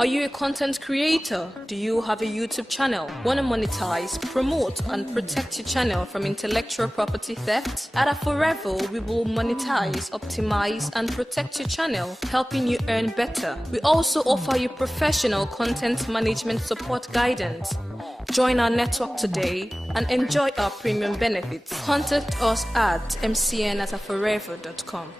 Are you a content creator? Do you have a YouTube channel? Want to monetize, promote, and protect your channel from intellectual property theft? At Forever, we will monetize, optimize, and protect your channel, helping you earn better. We also offer you professional content management support guidance. Join our network today and enjoy our premium benefits. Contact us at mcn@forever.com.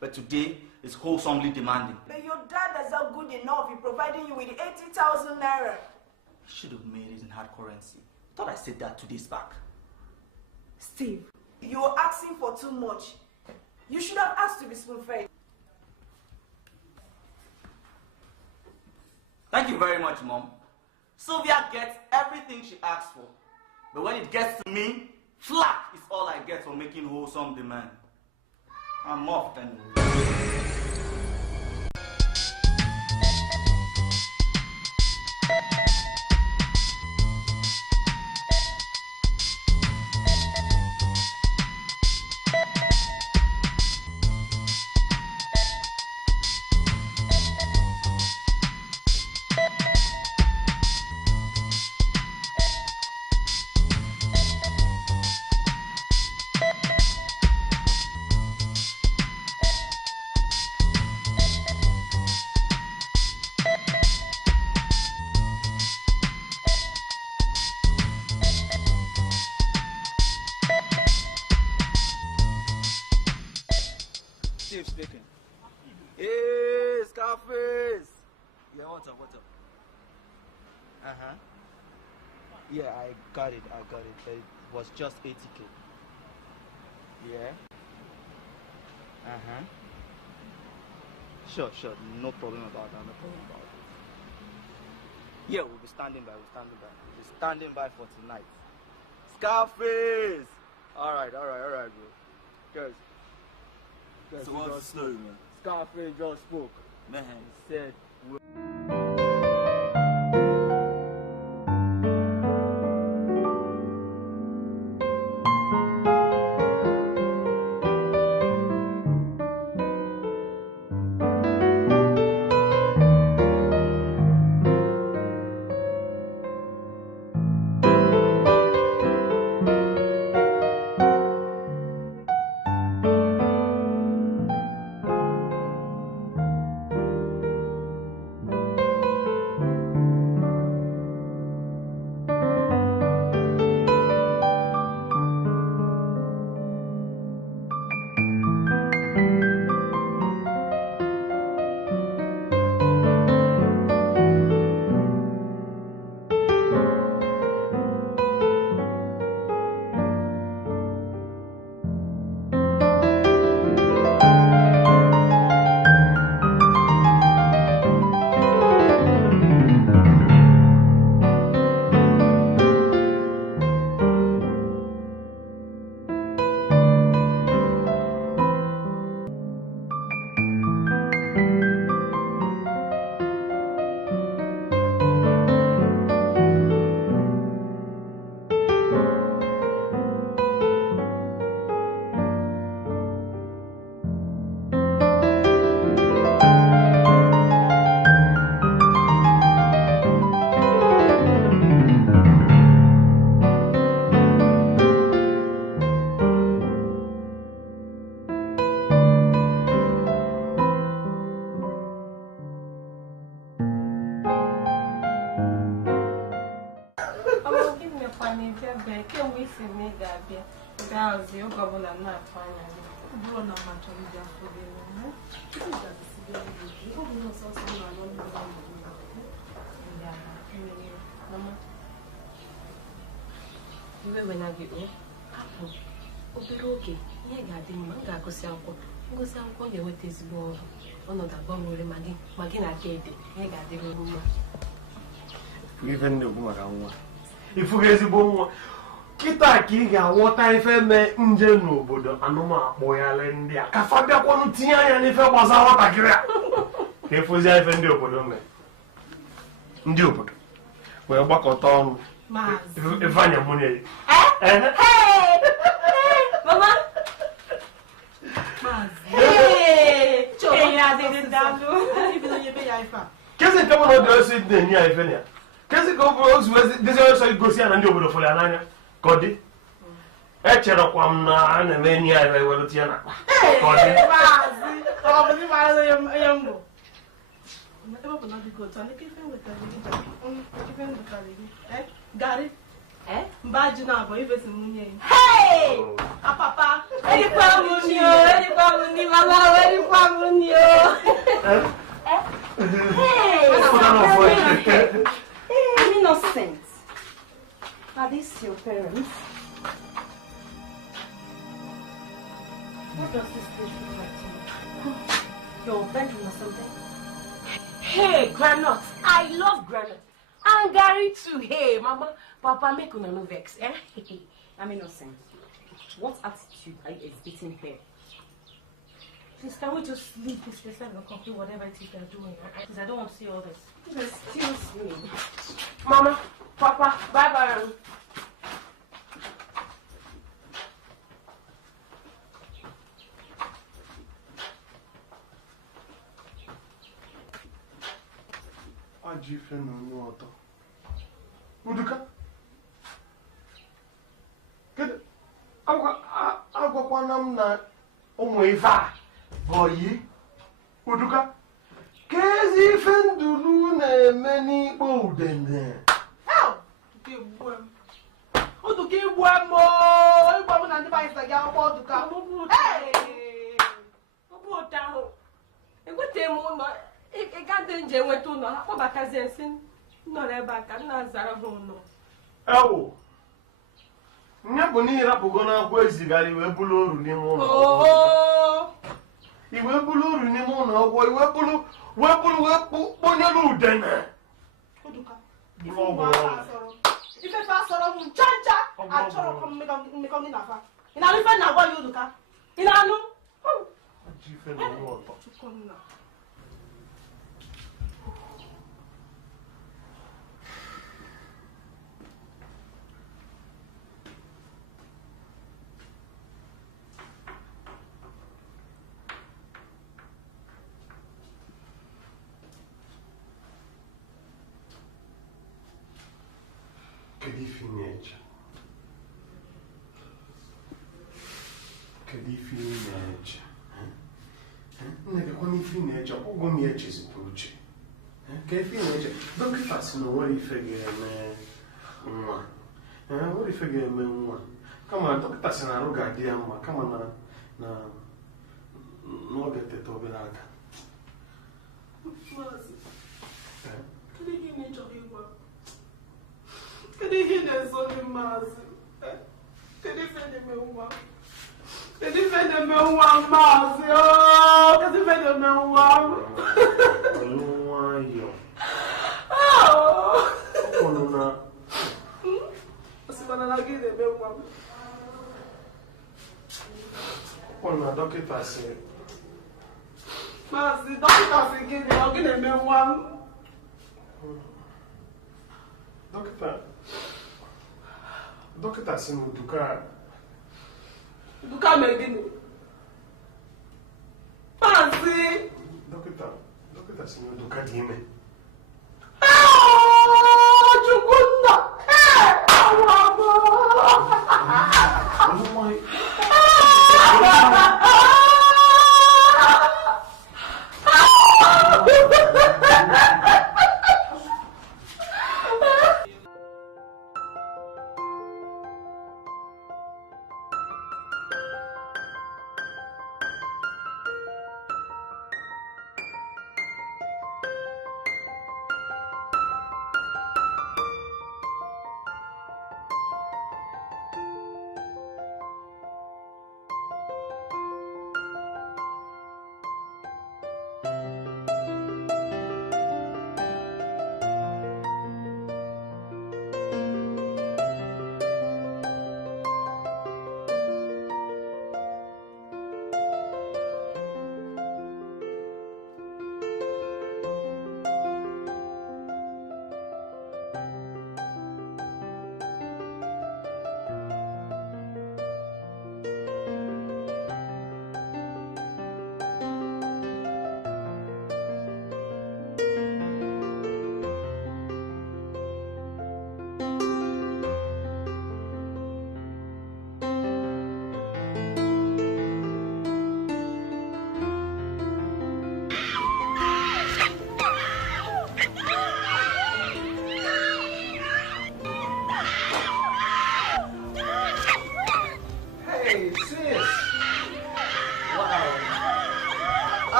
But today is wholesomely demanding. But your dad is not good enough in providing you with 80,000 naira. He should have made it in hard currency. I thought I said that 2 days back. Steve, you're asking for too much. You should have asked to be spoon-fed. Thank you very much, Mom. Sylvia gets everything she asks for. But when it gets to me, flack is all I get for making wholesome demand. I'm off then. Speaking. Hey, Scarface! Yeah, what's up? Uh-huh. Yeah, I got it. It was just 80K. Yeah. Uh-huh. Sure. No problem about that. Yeah, we'll be standing by. We'll be standing by for tonight. Scarface! Alright, bro. Guys. So what's the story, man? Scarface just spoke. Man. He said, Mazi, you go on and not fine. You don't know much of your food. You don't know something I don't know. Iwe when I get obere oge ihe ga-adị mma m ga-agụsị akwụkwọ ngosi akwụkwọ ga-eweta ezigbo ọrụ ọnọdụ agbanwere ma gị na-aka ede ihe ga-adịrị mma ife ndị okwu maka nwa ifuga ezigbo nwa kịta ka ị ga-aghọta ife mee nje n'obodo anụmakpụ ya le ndị a ka fa bịakwanụ tinye anya n'ife gbasara nwatakịrị a ka efozie ife ndị obodo mee ndị obodo wee gbakọta ọnụ ife anya mụnye Mama. Hey, I didn't know. Even though you pay iPhone. Qu'est-ce que vous avez dit de ni iPhone? Qu'est-ce que vous avez déjà ça négocier na ndi obodo fole ananya? Kodi? E chere kwa m na na me ni iPhone welo tie na. Kodi? Mazi. Oh, but you are yambo. Never will not be good. So I keep with the Gary. Mbaji na boy vese munye. Hey! Papa. Eri kwa munyo, mama, eri kwa munyo. Hey! I'm innocent. Are these your parents? What does this place look like to you? Your bedroom or something? Hey, granuts. I love granuts. And Gary too. Hey, Mama, Papa, make una no vex, eh? I'm innocent. What attitude are you exhibiting here? Please, can we just leave this place and complete whatever it is they're doing? Because I don't want to see all this. Excuse me. Mama, Papa, bye-bye. Ajife no auto. Uduka. Kedu? Agwakwana m na ụmụ ife a boyi. Uduka. Kezi ife ndulu na-eme n'ikpo udene. Uduka igbu emo. Igbu emo na ndị ba isa gị akwụkwọ Uduka. Ọbụ ụta ahụ. Ekwete m ụlọ. Ị gadị nje enweta ụlọ ha kpọbatazi esi nọrọ ebe a ka nna azara ha ụlọ. Ewo. Nye bụ n'ihi rapụgo n'akwụkwọ ezigara iwe bulu oru n'ime ụlọ. Iwe bulu oru n'ime ụlọ ọgwọ iwe bulu kponyelu udene. Uduka. Ife fa asọrọ m ncha achọrọ ka mmekọ gị na fa. Ị na-anụ ife na-agwa ya Uduka? Ị na-anụ? Ajife na ụtọ. Kedu ife na-eche? Nne kwa ife na-eche, ọgwụ m ya chezipụ uche. Ka ife na-eche, dọkịta sị na nwere ife ga-eme nwa. Nwere ife ga-eme nwa. Kama dọkịta sị na arụ ga-adị ya mma, kama na ọ ga-eteta obere aka. Kedu ihe na-echọrọ ịgwa? Kedu ihe na-ezo gị Maazị? Kedu ife na-eme nwa? Kedu ife na-eme nwa Maazị? Kedu ife na-eme nwa? Nwayọ. Ọkụnụ na... Osikwana na gị na-eme nwa m. Ọkụnụ na dọkịta sị... Maazị, dọkịta sị gị na ọ gị na-eme nwa m. Dọkịta sị na Uduka mere gịnị? Maazị! Dọkịta sị na Uduka dị ime. Chukwunna!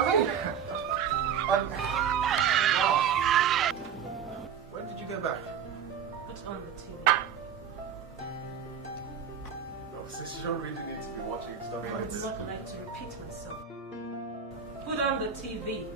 Wow. When did you get back? What's on the TV? No, since you don't really need to be watching stuff I like would this. not like to repeat myself. Put on the TV.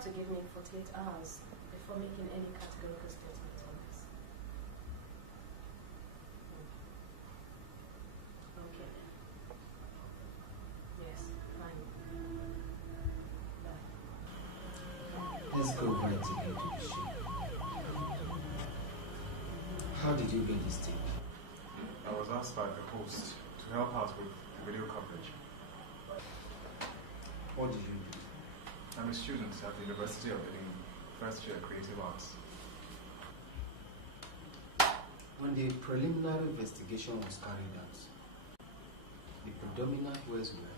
To give me 48 hours before making any categorical statement on this. Okay. Yes, fine. Bye. Let's go right into the show. How did you get this tape? I was asked by the host to help out with video coverage. What did you do? I'm a student at the University of Agony, first year creative arts. When the preliminary investigation was carried out, the predominant words were,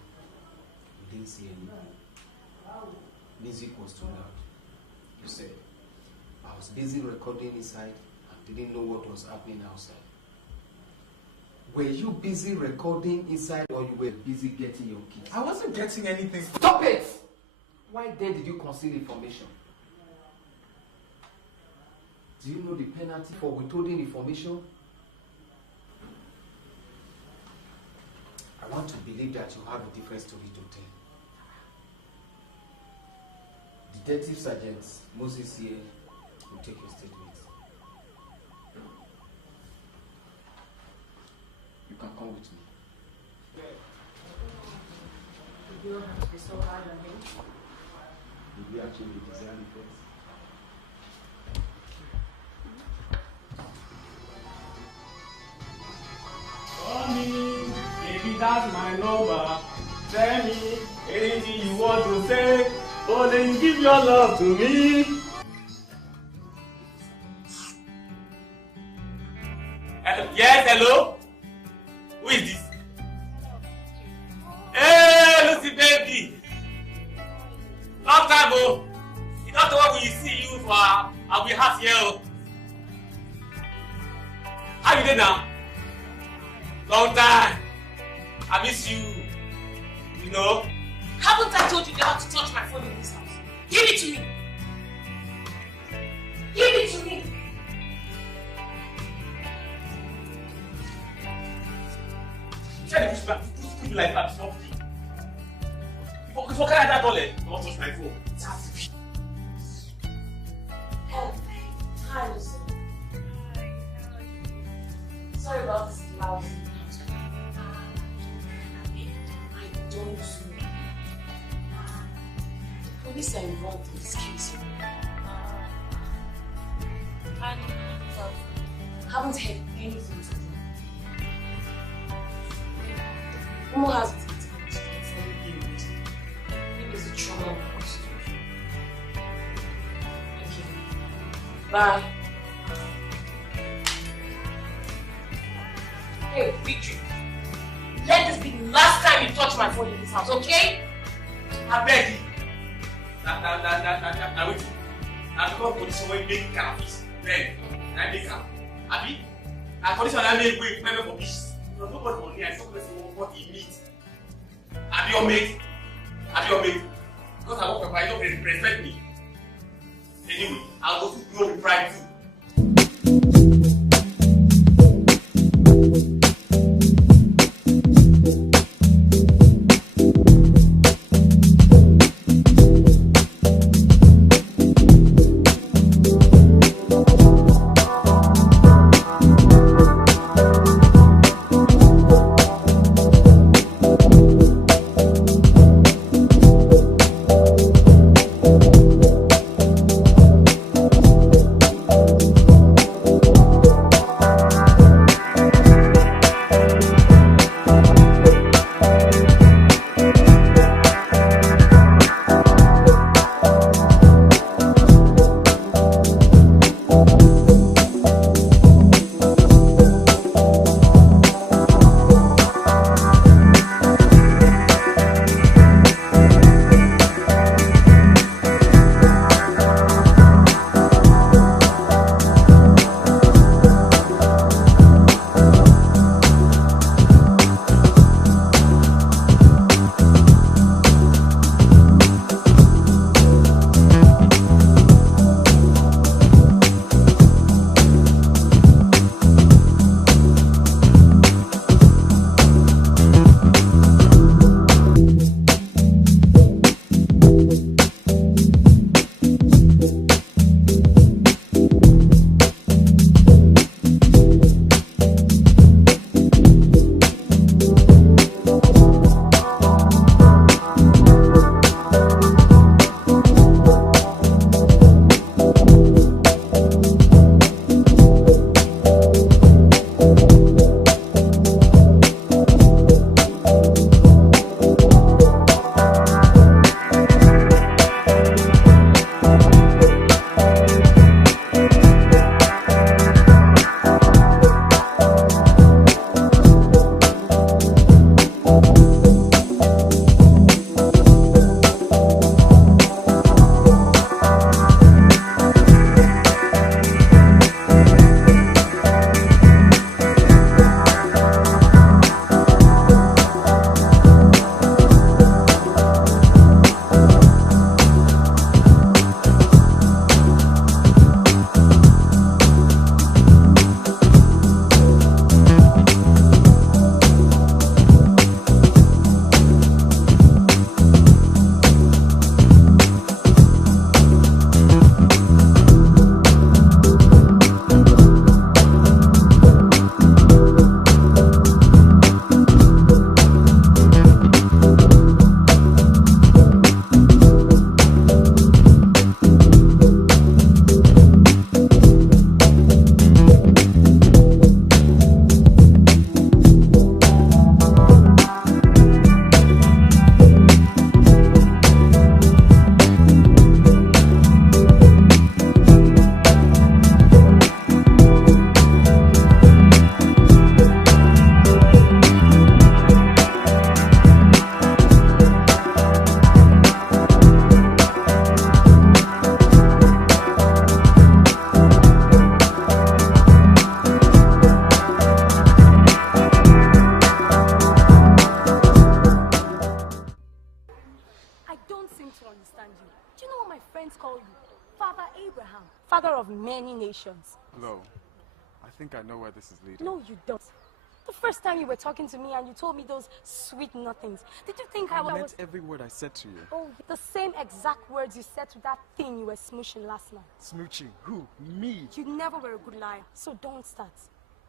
"We didn't see anything." Music was too loud. You said, "I was busy recording inside and didn't know what was happening outside." Were you busy recording inside or you were busy getting your keys? I wasn't getting anything. Stop it! Why then did you conceal information? Do you know the penalty for withholding information? I want to believe that you have a different story to tell. Detective Sergeant Moses here will take your statement. You can come with me. You don't have to be so hard on him. Did we actually design it first? Call me, baby, that's my number. Tell me anything you want to say. Oh, then give your love to me. Yes, hello? Who is this? Hey, Lucy, baby. Long time, oh. You don't know what we see you for. I'll be happy here, oh. How you doing now? Long time. I miss you. You know? Haven't I told you never to touch my phone in this house? Give it to me. Give it to me. Try to push me like that. Stop me. Before can I that all you want to touch my phone? It's happy. Hi, Lucy. Sorry about this loud. I don't know. The police are involved in this case. And haven't heard anything to do. Momo has it maybe it's a trauma of the situation. Okay. Bye. Hey, Victory. Let this be the last time you touch my phone in this house, okay? I beg you. Now wait. Now because condition when make cannabis, then I make am. Abi? Na condition I make wait, remember for this. Nobody for me, I saw person what he needs. I'm your mate. I'm your mate. Because I work for you don't respect me. Anyway, I'll go to you with pride too. Many nations. Hello. I think I know where this is leading. No, you don't. The first time you were talking to me and you told me those sweet nothings, did you think I meant was... every word I said to you. Oh, the same exact words you said to that thing you were smooching last night. Smooching? Who? Me? You never were a good liar, so don't start.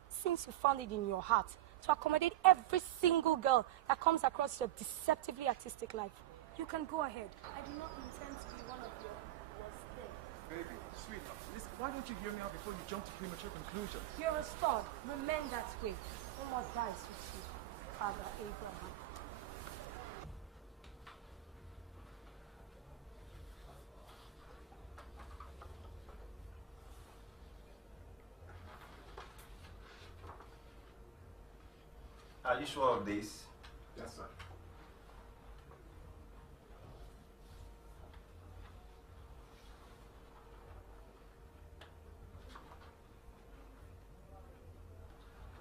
Since you found it in your heart to accommodate every single girl that comes across your deceptively artistic life, you can go ahead. I do not intend to be one of your worst things. Baby, sweetheart, listen, why don't you hear me out before you jump to premature conclusions? You're a stud. Remain that way. No more dies with you, Father Abraham. Are you sure of this? Yes, sir.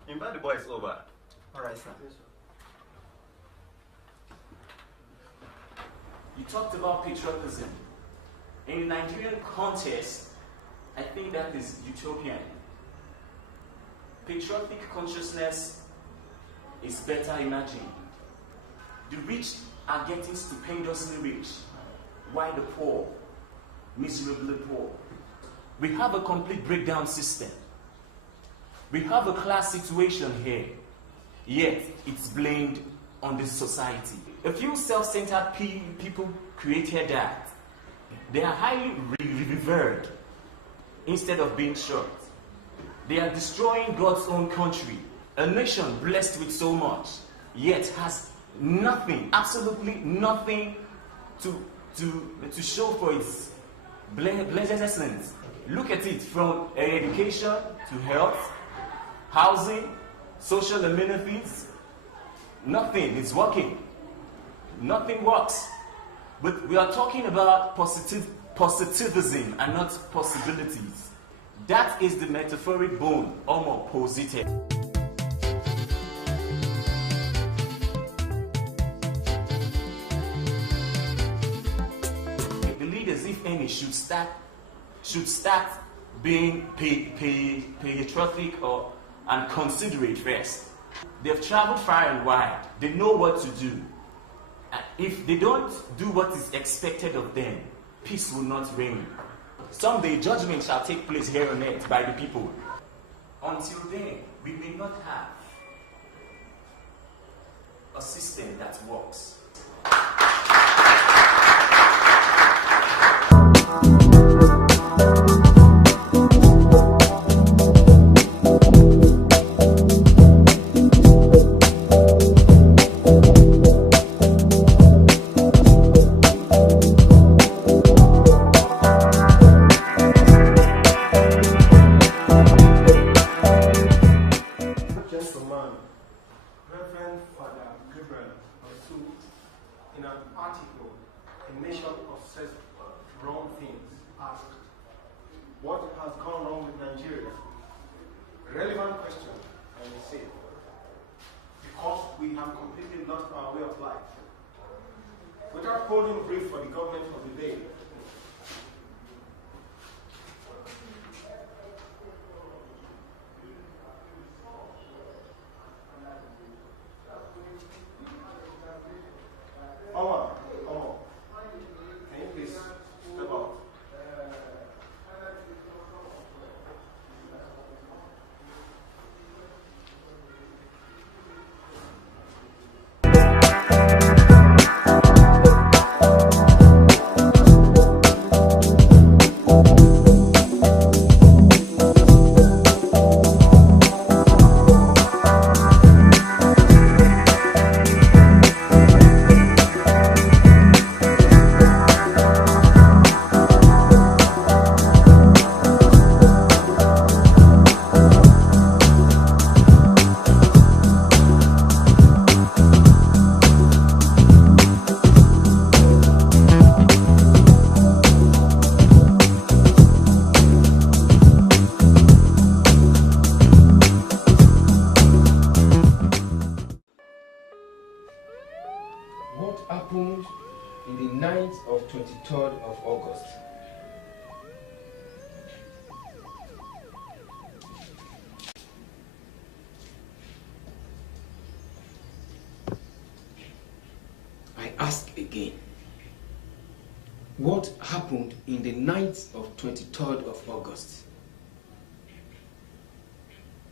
Invite the boys over. All right, sir. You talked about patriotism. In the Nigerian context, I think that is utopian. Patriotic consciousness is better imagined. The rich are getting stupendously rich, while the poor, miserably poor. We have a complete breakdown system. We have a class situation here, yet it's blamed on this society. A few self-centered people created that. They are highly revered instead of being shot. They are destroying God's own country, a nation blessed with so much, yet has nothing, absolutely nothing to show for its blessedness. Look at it, from education to health, housing, social amenities. Nothing is working. Nothing works. But we are talking about positivism and not possibilities. That is the metaphoric bone Omo posited. The leaders, if any, should start being patriotic and considerate first. They've traveled far and wide. They know what to do. And if they don't do what is expected of them, peace will not reign. Someday judgment shall take place here on earth by the people. Until then, we may not have a system that works. happened in the night of 23rd of August. I ask again, what happened in the night of 23rd of August?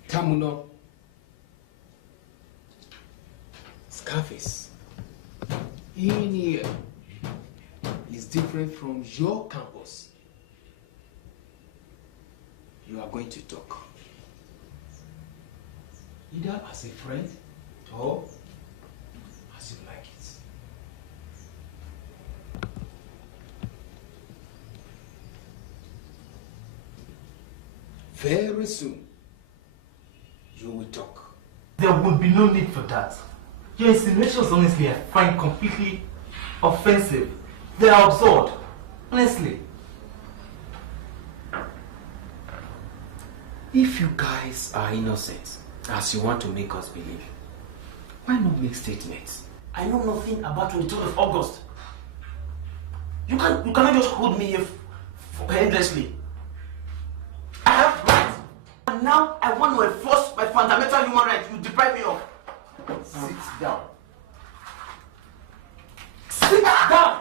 Tamuno, Scarface, in here is different from your campus. You are going to talk, either as a friend or as you like it. Very soon, you will talk. There would be no need for that. Your insinuations, honestly, I find completely offensive. They are absurd. Honestly. If you guys are innocent, as you want to make us believe, why not make statements? I know nothing about 23rd of August. You cannot just hold me here endlessly. I have rights. And now I want to enforce my fundamental human rights. You deprive me of. Sit down. Sit down!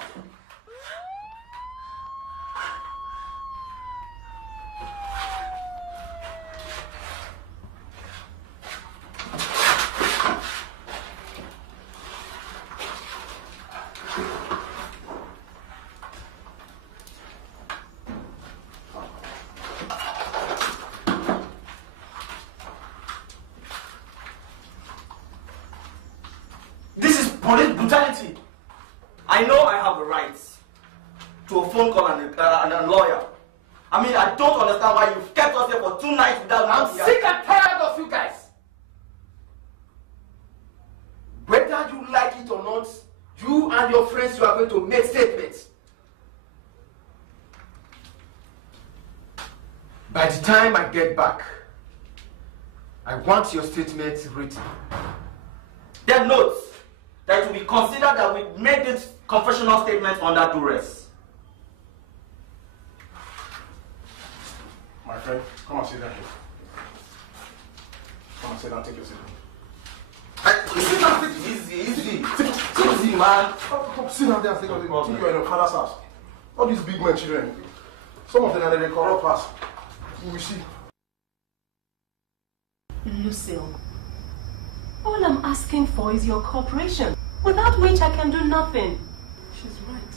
Police brutality. I know I have a right to a phone call and a lawyer. I mean, I don't understand why you've kept us here for 2 nights without... I'm sick and tired of you guys. Whether you like it or not, you and your friends, you are going to make statements. By the time I get back, I want your statements written. Then notes that it will be considered that we made this confessional statement under duress. My friend, come and sit down here. Come and sit down, take your seat. Sit down, easy, man. Come sit down there and take your seat. You are in your father's house. All these big men children, some of them are the corrupt us. You will see. Lucille, all I'm asking for is your cooperation, without which I can do nothing. She's right.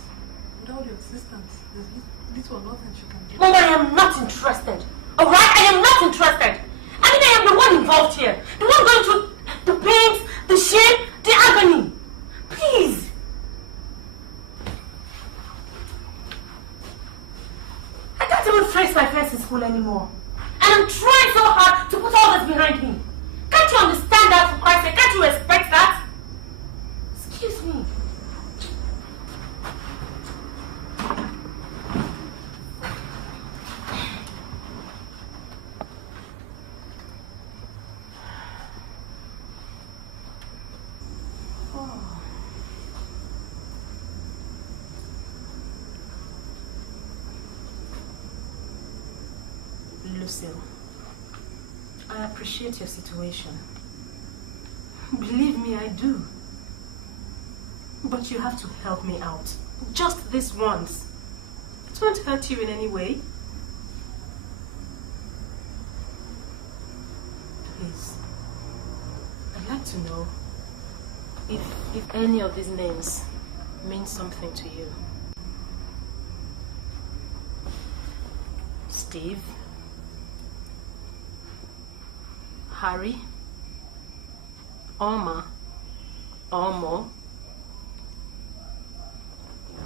Without your assistance, there's little or nothing she can do. Mom, I am not interested. Alright? I am not interested. I mean, I am the one involved here. The one going through the pains, the shame, the agony. Please. I can't even face my friends in school anymore. And I'm trying so hard to put all this behind me. Can't you understand that, for Christ's sake? Can't you respect that? Excuse me. Lucille, I appreciate your situation. Believe me, I do. But you have to help me out. Just this once. It won't hurt you in any way. Please. I'd like to know if any of these names mean something to you. Steve, Harry, Oma, Omo,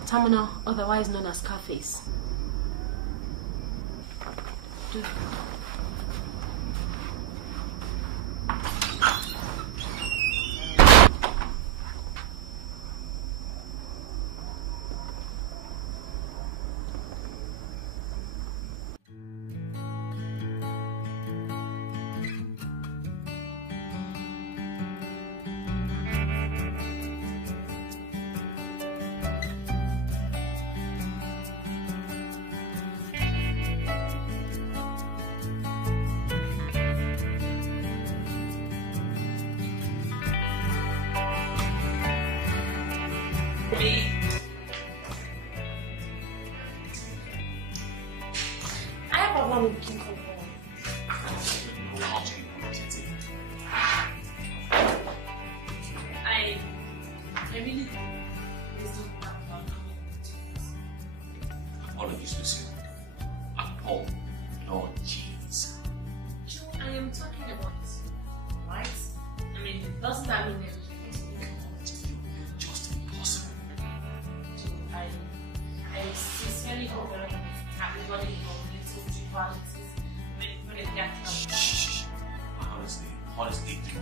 Tamina, otherwise known as Scarface. All of you listen. Paul, Lord jeez. I am talking about this, right? I mean, doesn't that mean everything? Just impossible. I sincerely hope that everybody involved in little qualities when it gets to Shh. Honestly, do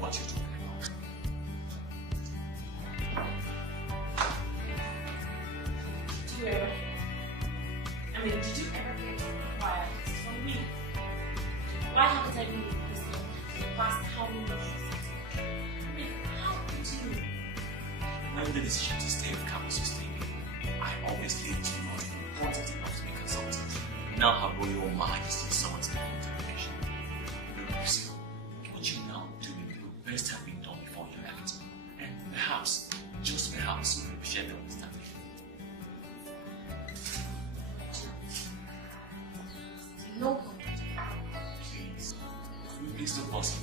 what you're talking about. Did you ever get quiet from me? Why haven't I been with Christian for the past how many years? I mean, how could you? When the decision to stay with campus was taken, I obviously it's not important enough to be consulted. You now have Royal Majesty summoned for interrogation. So, what you now do will best have been done before you left. And perhaps, just perhaps, you will share the understanding. No. Please, could you please don't boss me?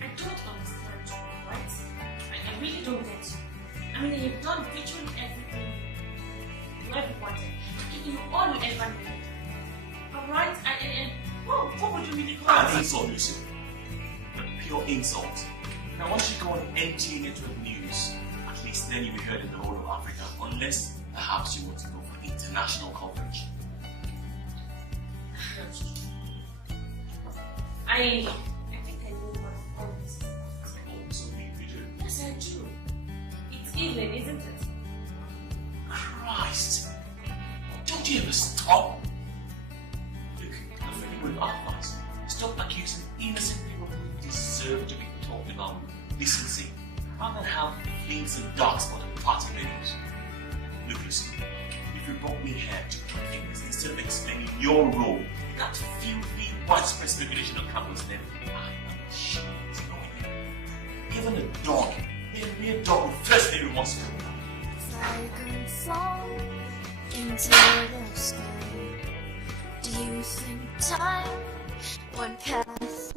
I don't understand, right? I really don't get you. I mean, you've done virtually everything you ever wanted. You all you ever needed. Alright? And what would you really call An insult, Lucy. A pure insult. Now, once you go on NTA Network News, at least then you'll be heard in the whole of Africa, unless perhaps you want to go for international coverage. I think I know what all this is. So we do. Yes, I do. It's evening, isn't it? Christ! Don't you ever stop? Look, I'm friendly with advice. Stop accusing innocent people who deserve to be talked about with decency, rather than have fleas and dark spotted party videos. Look, Lucy, if you brought me here to protect this instead of explaining your role in that filthy, widespread speculation on campus, then I am ashamed to know you. Even a dog, a mere dog would firstly remorse you. I can fall into the sky. Do you think time won't pass?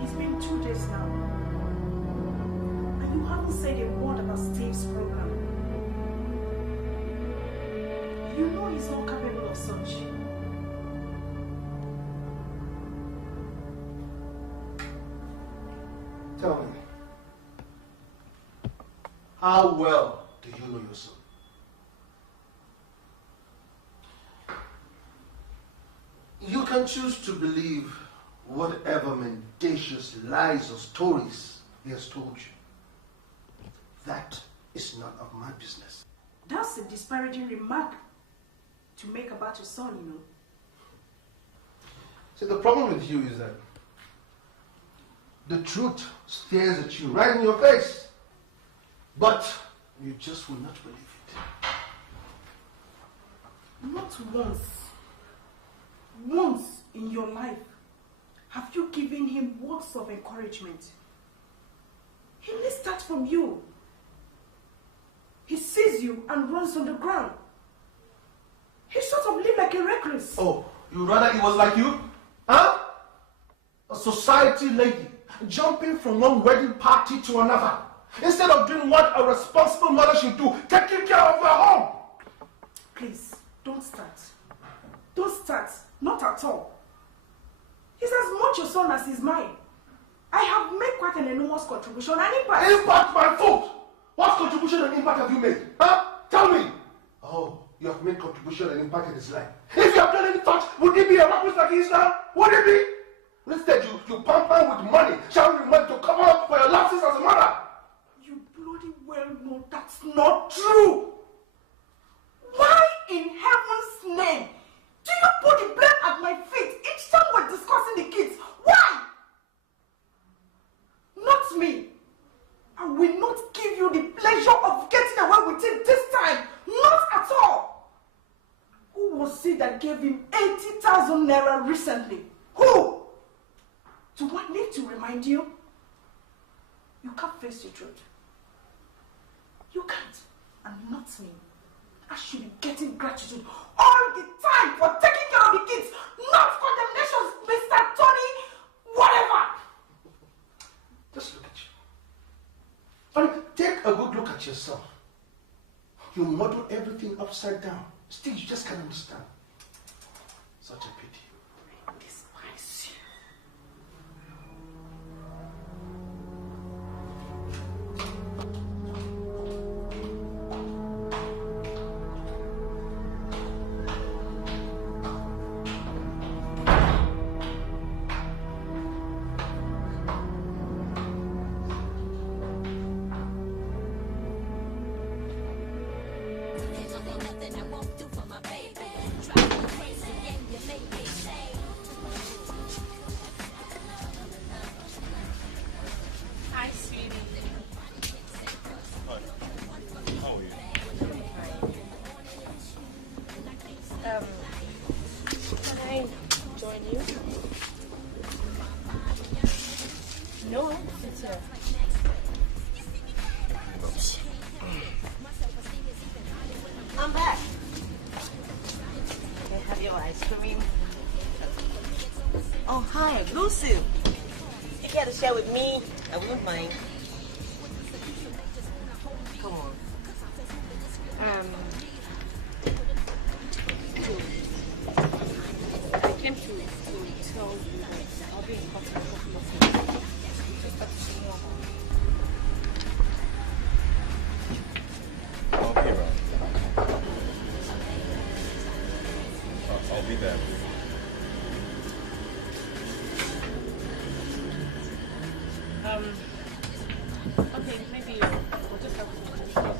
It's been 2 days now. And you haven't said a word about Steve's program. You know he's not capable of such. Tell me, how well do you know your son? You can choose to believe whatever mendacious lies or stories he has told you. That is none of my business. That's a disparaging remark to make about your son, you know. See, the problem with you is that the truth stares at you right in your face, but you just will not believe it. Not once in your life have you given him words of encouragement. He needs that from you. He sees you and runs on the ground. He sort of lives like a recluse. Oh, you rather he was like you? Huh? A society lady, jumping from one wedding party to another. Instead of doing what a responsible mother should do, taking care of her home. Please, don't start. Don't start. Not at all. He's as much your son as he's mine. I have made quite an enormous contribution and impact. Impact, my foot! What contribution and impact have you made? Huh? Tell me! Oh, you have made contribution and impact in his life. If you have done any such, would he be a recluse like he is now? Would he be? Instead, you pamper with money, showering money to cover up for your lapses as a mother. You bloody well know that's not true. Why in heaven's name do you put the blame at my feet each time we're discussing the kids? Why? Not me. I will not give you the pleasure of getting away with it this time. Not at all. Who was it that gave him 80,000 naira recently? Who? Do I need to remind you? You can't face the truth. You can't. And not me. I should be getting gratitude all the time for taking care of the kids, not condemnations, Mr. Tony, whatever. Just look at you. I mean, take a good look at yourself. You model everything upside down. Still, you just can't understand. Such a pity. I despise Can I join you? No, sit here. Oops. I'm back. Can I have your ice cream? Oh, hi, Lucy. If you care to share with me, I wouldn't mind. Come on. I came to tell you that I'll be in contact with a couple of things. Just got to know about. I'll be around. I'll be there. Okay, maybe we'll just have to discuss.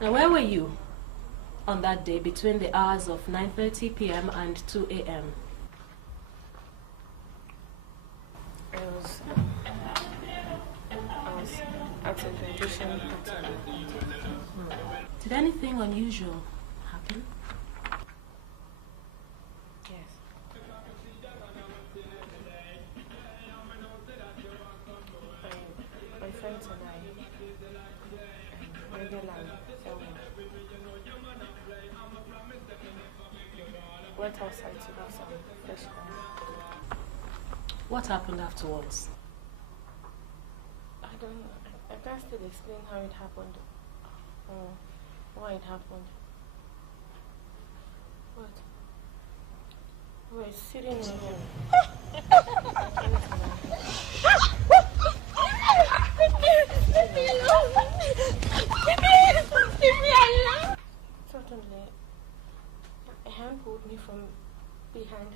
Now, where were you on that day between the hours of 9:30 p.m. and 2 a.m.? I was at a graduation party. Did anything unusual happen? Yes. My friends and I regularly went outside to have some fresh air. What happened afterwards? I can't still explain how it happened or why it happened. But we were sitting in Suddenly, a hand pulled me from behind.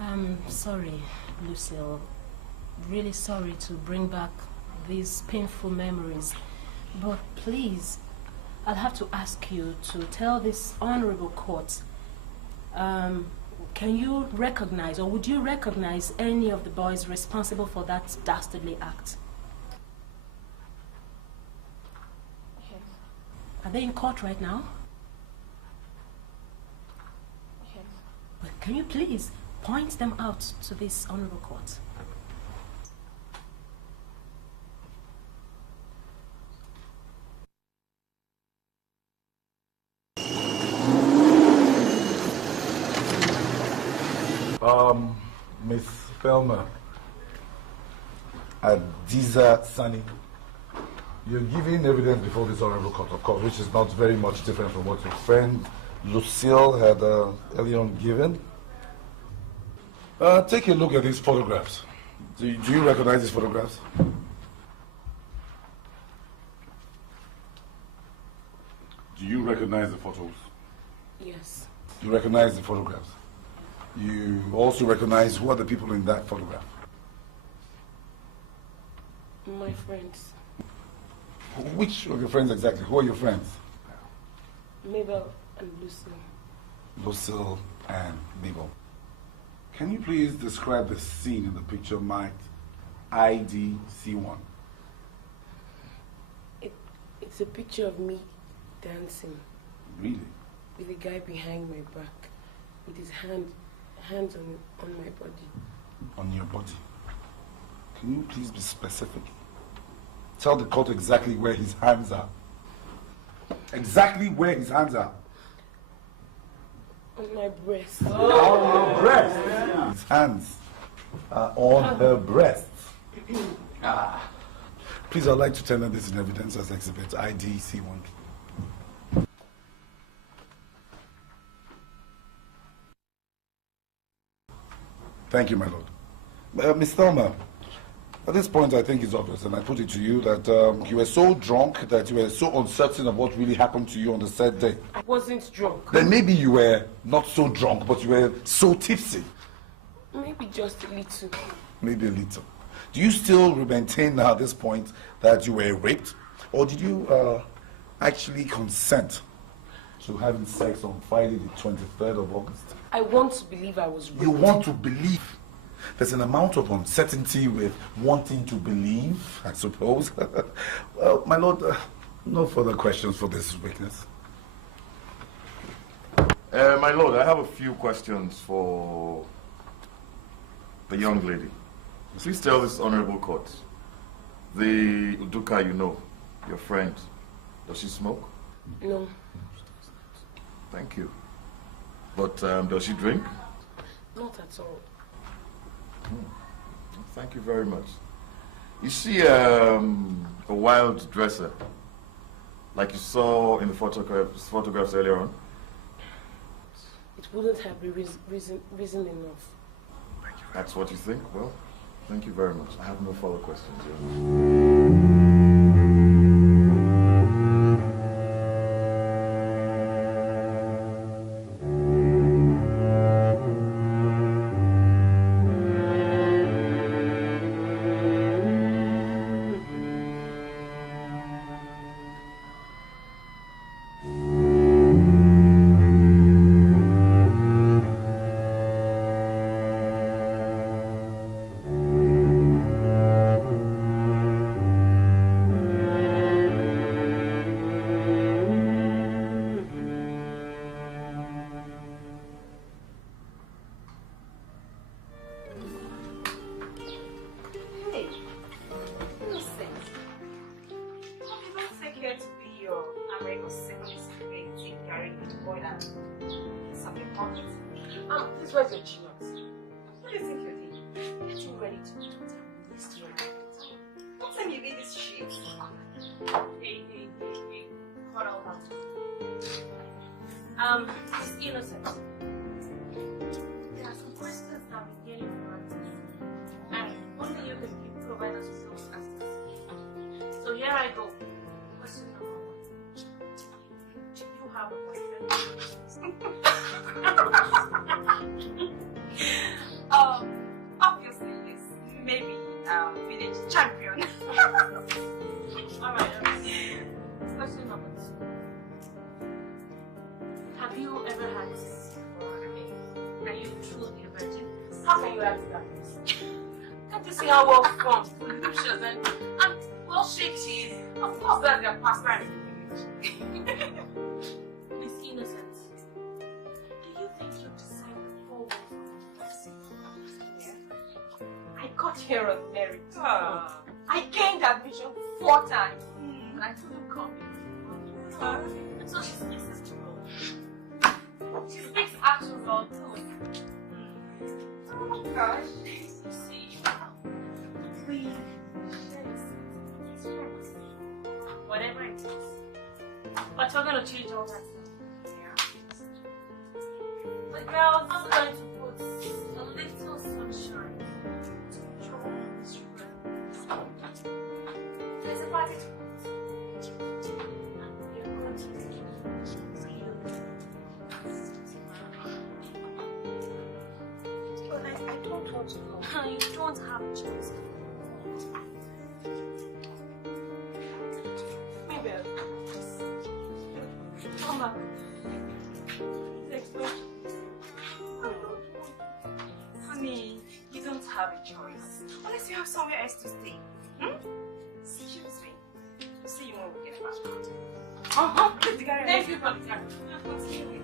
I'm sorry, Lucille. Really sorry to bring back these painful memories. But please, I'll have to ask you to tell this honorable court, can you recognize, or would you recognize any of the boys responsible for that dastardly act? Yes. Are they in court right now? Yes. Well, can you please point them out to this honorable court? Miss Thelma, Adiza Sani, you're giving evidence before this honorable court, of course, which is not very much different from what your friend Lucille had earlier on given. Take a look at these photographs. Do you recognize these photographs? Do you recognize the photos? Yes. You recognize the photographs? You also recognize who are the people in that photograph? My friends. Which of your friends exactly? Who are your friends? Mabel and Lucille. Lucille and Mabel. Can you please describe the scene in the picture marked IDC1? It's a picture of me dancing. Really? With a guy behind my back, with his hands on my body. On your body? Can you please be specific? Tell the court exactly where his hands are. Exactly where his hands are. On my breast. On your breast. His hands are on her breast. Please, I'd like to tender this in evidence as exhibit IDC1. Thank you, my lord. Miss Thelma, At this point, I think it's obvious, and I put it to you that you were so drunk that you were so uncertain of what really happened to you on the said day. I wasn't drunk. Then maybe you were not so drunk, but you were so tipsy. Maybe just a little. Maybe a little. Do you still maintain now at this point that you were raped? Or did you actually consent to having sex on Friday the 23rd of August? I want to believe I was raped. You want to believe? There's an amount of uncertainty with wanting to believe, I suppose. Well, my lord, no further questions for this witness. My lord, I have a few questions for the young lady. Please tell this honorable court, the Uduka you know, your friend, does she smoke? No. Thank you. But does she drink? Not at all. Thank you very much. Is she a wild dresser, like you saw in the photographs earlier on? It wouldn't have been reason enough. That's what you think? Well, thank you very much. I have no further questions. It's innocent. There are some questions that we get in and only you can provide us with those answers. So here I go. Question number 1. Do you have a boyfriend? Obviously yes. Maybe village champion. Alright. Question number 2. Have you ever had sex before? Are you truly a virgin? How can you answer that? Can't you see how well formed, voluptuous, and well shaped she is? Of course, that's their pastime in the village. Miss Innocent, do you think you deserve the 4 walls of mercy? I got here on merit. I gained admission 4 times. And I couldn't come in. So she speaks as to roll. She speaks actual roll too. Oh gosh. You see, we share the same whatever it is. But we're going to change all that stuff. Yeah. The girls are going to put a little sunshine to your children. There's a party to put. And we're going to But I don't want to go. you don't have a choice. Maybe Come back. Honey, you don't have a choice. Unless you have somewhere else to stay. Seriously. See you when we get back. Thank you for the time. I'll continue with you.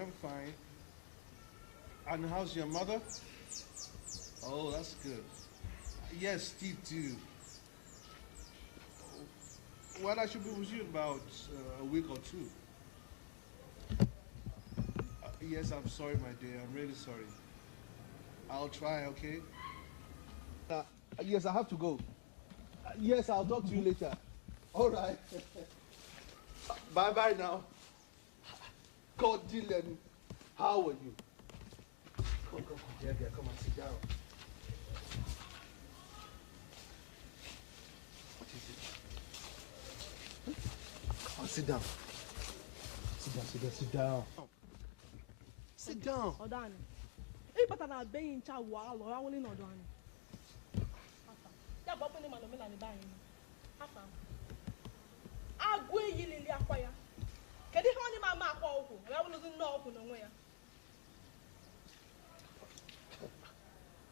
I'm fine. And how's your mother? Oh, that's good. Yes, Steve too. Well, I should be with you in about a week or two. Yes, I'm sorry, my dear. I'm really sorry. I'll try, okay? Yes, I have to go. Yes, I'll talk to you later. All right. Bye-bye now. God, Dylan, how are you? Come, dear, come and sit down. What is it? Come on, sit down. Sit down. Sit down. Hold on. Hey, but I'm not being in charge. Wow, I only know doing. Yeah, but when I'm not buying. Hafa. I go in the acquire. Can you hold my mouth open? I wouldn't know open nowhere.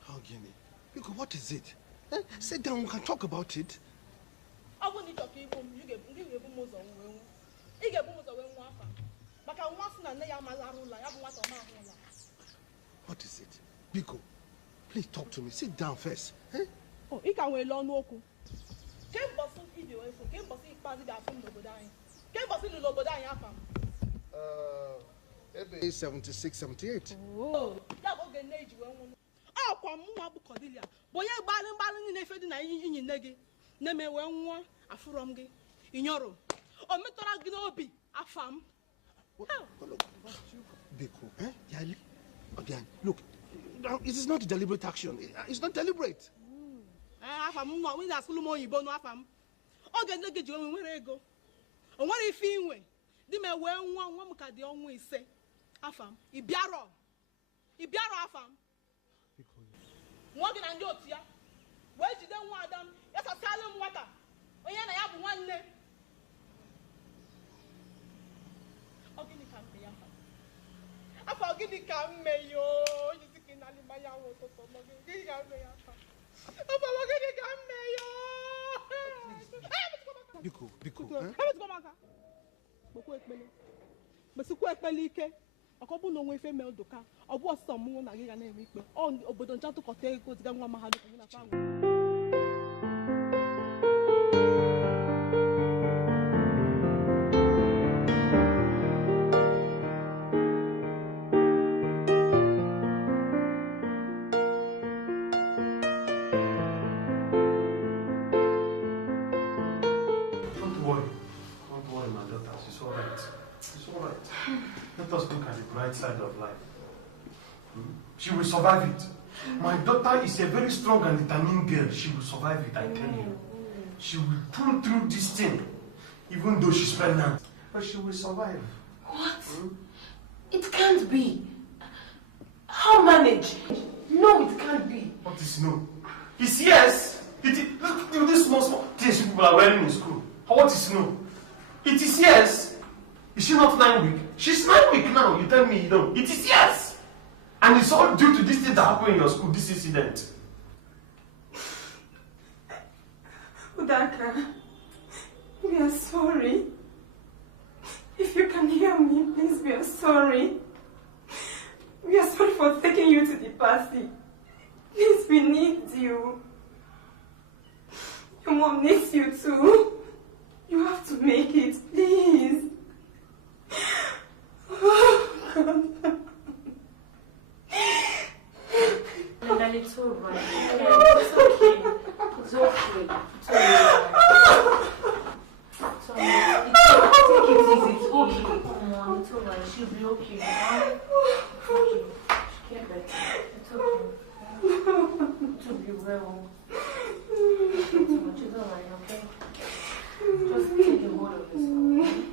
Agony. Look, what is it? Sit down, we can talk about it. I won't need to keep him. You get most of them. You get most of them. But I want to know what is it? Biko, please talk to me. Sit down first. Eh? Oh, you can wait long walk. Can't boss if you can't boss if pass it from the Bodine. Can't boss in the Lobodine Afam. 76, 78. Oh, that will get age. Oh, come on, Cordelia. Boy, balling in a fed in Negi. Name one Afuromgi. In your room. Oh, Metora Gnobi, Afam. Biko, eh? Yali? Again, look, it is not a deliberate action. It's not deliberate. Afam, we are school more, you bono Afam. Oh, get the get you where go. And what if you win? The may wear one can the only say. Afam, Ibiaro. Ibiaro Afam. Morgan and Yotia. Where you don't want them? That's a solemn water. Oh, yeah, I have one name. Agony can pay Afam. I forget the can may you. You think in Alimaya was so much. He can pay Afam. Oh, forget the can may you. Biko. Let's go back. But so quick, Pelike. A couple no way female doka. Or was someone I get a name. Oh, but don't to Cote goes down one mahalo in a family. Side of life. She will survive it. My daughter is a very strong and determined girl. She will survive it, I tell you. She will pull through this thing, even though she's pregnant. But she will survive. What? It can't be. How manage? No, it can't be. What is no? It's yes. It is, look at this small things people are wearing in school. What is no? It is yes. Is she not 9 weeks? She's 9 weeks now. You tell me you don't. It is yes. And it's all due to this thing that happened in your school, this incident. Udaka, we are sorry. If you can hear me, please, we are sorry. We are sorry for taking you to the party. Please, we need you. Your mom needs you too. You have to make it, please. Oh, God. Then it's all right. It's okay. It's okay. It's all right. It's all right. Take it easy. It's okay. Come on. It's all right. She'll be okay. Right? Okay. She'll get better. It's okay. It will be well. It's all right, okay? Just take a hold of yourself.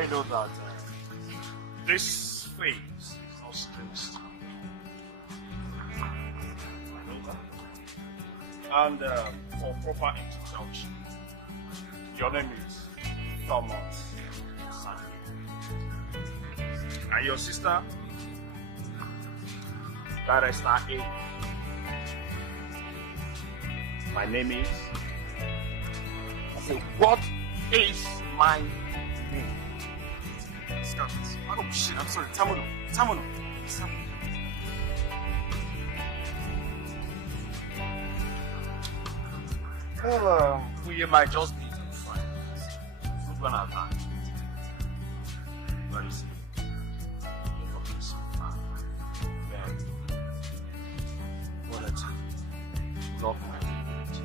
I know that this phase is not stressed. I know that. And for proper introduction, your name is Thomas Sandy. And your sister, Barrister A. My name is... I said, what is my name? Scarface. Oh shit, I'm sorry. Tamono. Well, we might just be friends. Good one at that. But you see, you're looking so far. Then, what a time. Love my dignity.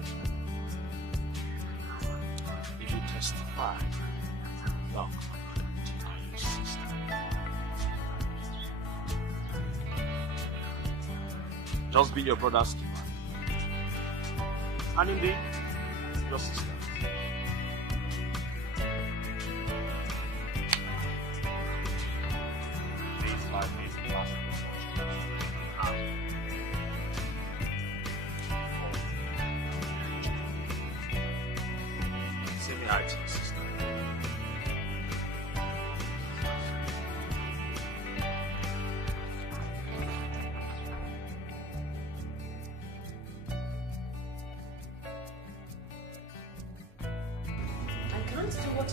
If you testify, love my dignity and your sister. Just be your brother's keeper. And indeed, your sister. These 5 days past say me hi to your sister.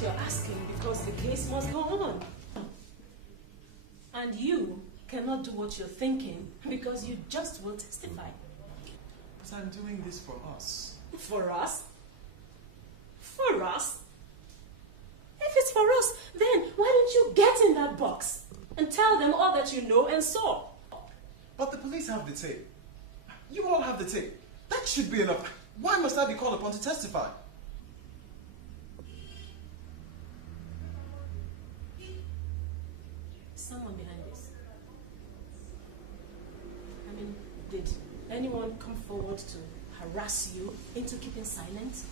You're asking because the case must go on. And you cannot do what you're thinking because you just will testify. But I'm doing this for us. For us? For us? If it's for us, then why don't you get in that box and tell them all that you know and saw? But the police have the tape. You all have the tape. That should be enough. Why must I be called upon to testify? Someone behind this. I mean, did anyone come forward to harass you into keeping silent?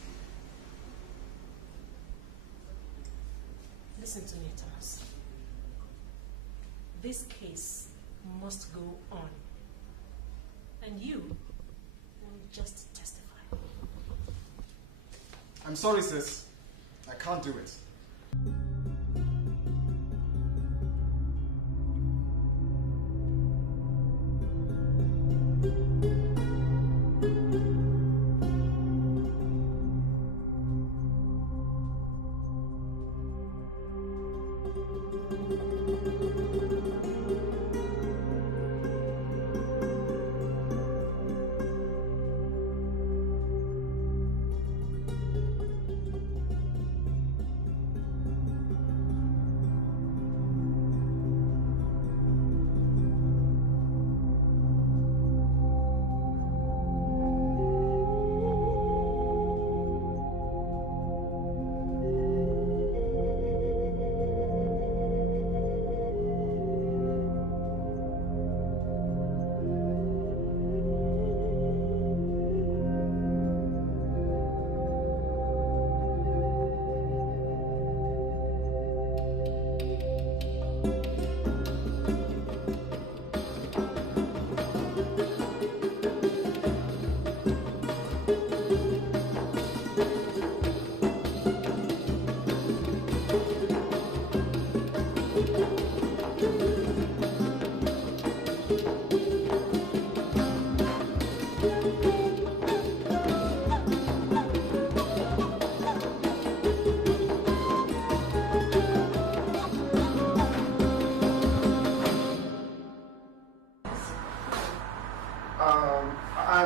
Listen to me, Thomas. This case must go on. And you will just testify. I'm sorry, sis. I can't do it.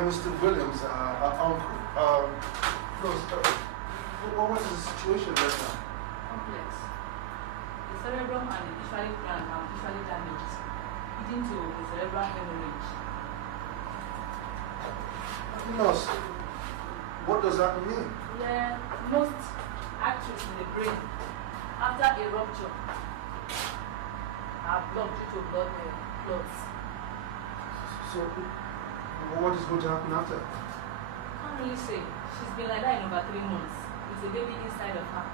Mr. Williams, uncle. What was the situation right now? Complex. The cerebrum and the visually gland are visually damaged, leading to the cerebral hemorrhage. Nurse, what does that mean? Yeah, most arteries in the brain, after a rupture, are blocked due to blood clots. So, what is going to happen after? Can't really say. She's been like that in over 3 months. With a baby inside of her.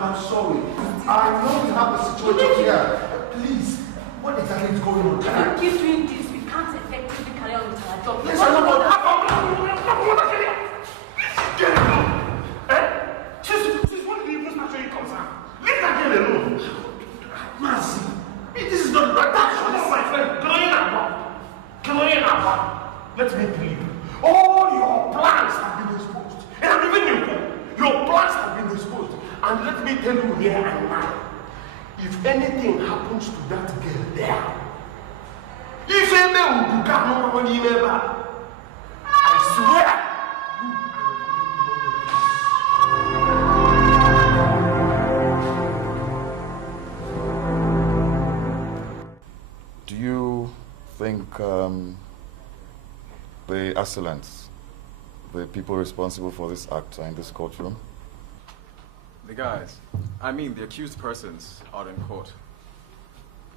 I'm sorry. I know you have the situation here. Please, what exactly is going on? If we keep doing this, we can't effectively carry on with our job. Listen, get it alone. She's one of the most naturally concerned. Leave that girl alone. Mercy. This is not the right time. Come on, my friend. Come on. Let me tell you. All your plans have been exposed. And I'm even your plans have been exposed. And let me tell you here and now, if anything happens to that girl there, if anyone will come on never, I swear. Do you think the assailants, the people responsible for this act, are in this courtroom? The guys, I mean the accused persons, are in court.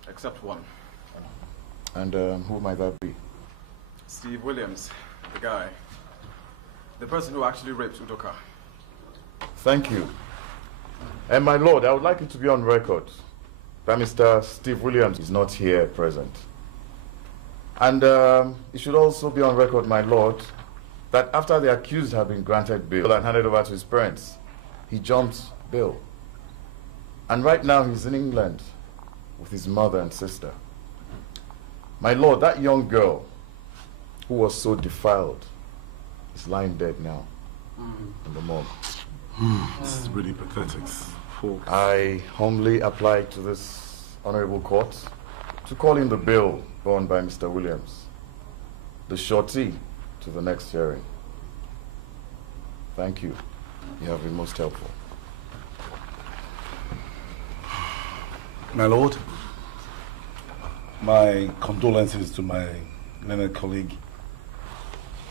Except one. And who might that be? Steve Williams, the guy. The person who actually raped Udoka. Thank you. And my lord, I would like it to be on record that Mr. Steve Williams is not here present. And it should also be on record, my lord, that after the accused had been granted bail and handed over to his parents, he jumped bail. And right now he's in England with his mother and sister. My lord, that young girl who was so defiled is lying dead now in the morgue. This is really pathetic, folks. I humbly apply to this honorable court to call in the bail borne by Mr. Williams, the shorty to the next hearing. Thank you. You have been most helpful. My lord, my condolences to my learned colleague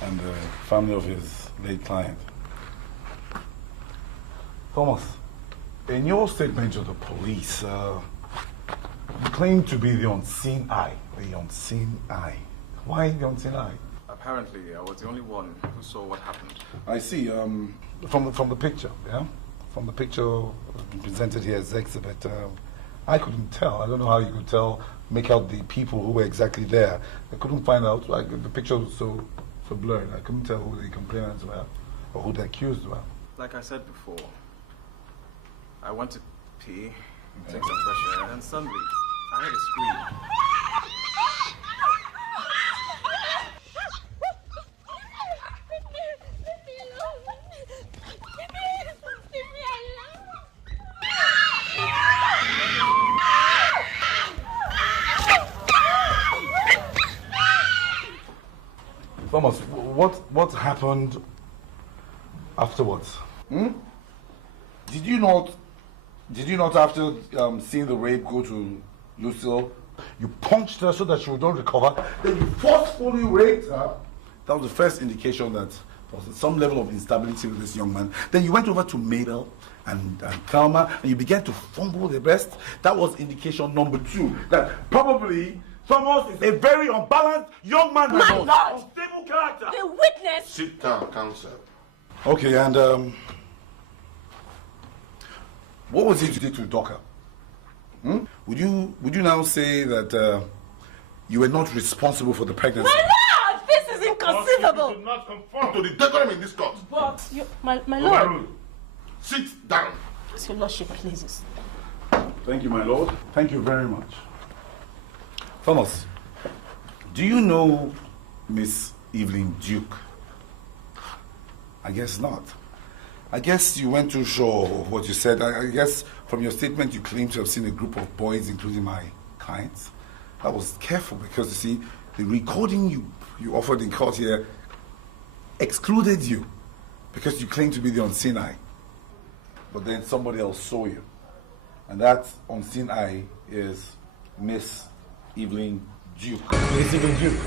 and the family of his late client. Thomas, in your statement to the police, you claim to be the unseen eye. The unseen eye. Why the unseen eye? Apparently, I was the only one who saw what happened. I see. From the picture, yeah? From the picture presented here as exhibit, I couldn't tell. I don't know how you could tell, make out the people who were exactly there. I couldn't find out. Like the picture was so blurred. I couldn't tell who the complainants were or who the accused were. Like I said before, I went to pee, take some fresh air, and then suddenly I heard a scream. Thomas, what happened afterwards? Did you not after seeing the rape go to Lucille, you punched her so that she would not recover, then you forcefully raped her? That was the first indication that there was some level of instability with this young man. Then you went over to Mabel and Thelma and you began to fumble the breast. That was indication number 2, that probably Thomas is a very unbalanced young man. My Lord! Unstable character. The witness! Sit down, counsel. Okay, and what was it you did to Docker? Would you now say that you were not responsible for the pregnancy? My Lord! This is inconceivable! You should not conform to the decorum in this court. But, my Lord... Sit down. Your Lordship pleases. Thank you, my Lord. Thank you very much. Thomas, do you know Miss Evelyn Duke? I guess not. I guess you weren't too sure of what you said. I guess from your statement you claim to have seen a group of boys, including my clients. I was careful because, you see, the recording you offered in court here excluded you because you claim to be the unseen eye. But then somebody else saw you. And that unseen eye is Miss Evelyn Duke. Miss Evelyn Duke.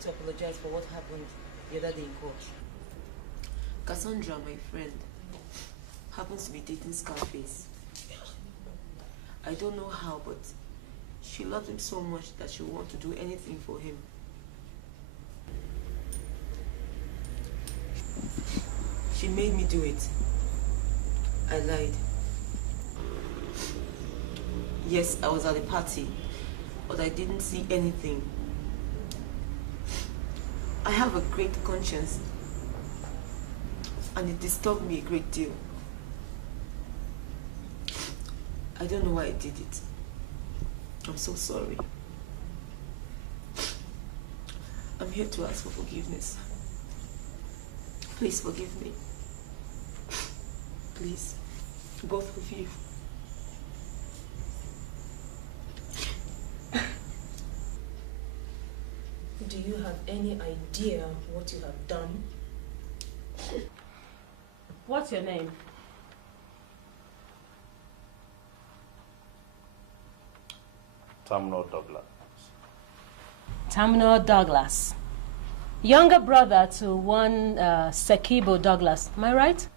To apologize for what happened the other day in court. Cassandra, my friend, happens to be dating Scarface. I don't know how, but she loves him so much that she wants to do anything for him. She made me do it. I lied. Yes, I was at the party, but I didn't see anything. I have a great conscience, and it disturbed me a great deal. I don't know why I did it. I'm so sorry. I'm here to ask for forgiveness. Please forgive me. Please, both of you. Do you have any idea what you have done? What's your name? Tamno Douglas. Tamno Douglas. Younger brother to one Sekibo Douglas. Am I right?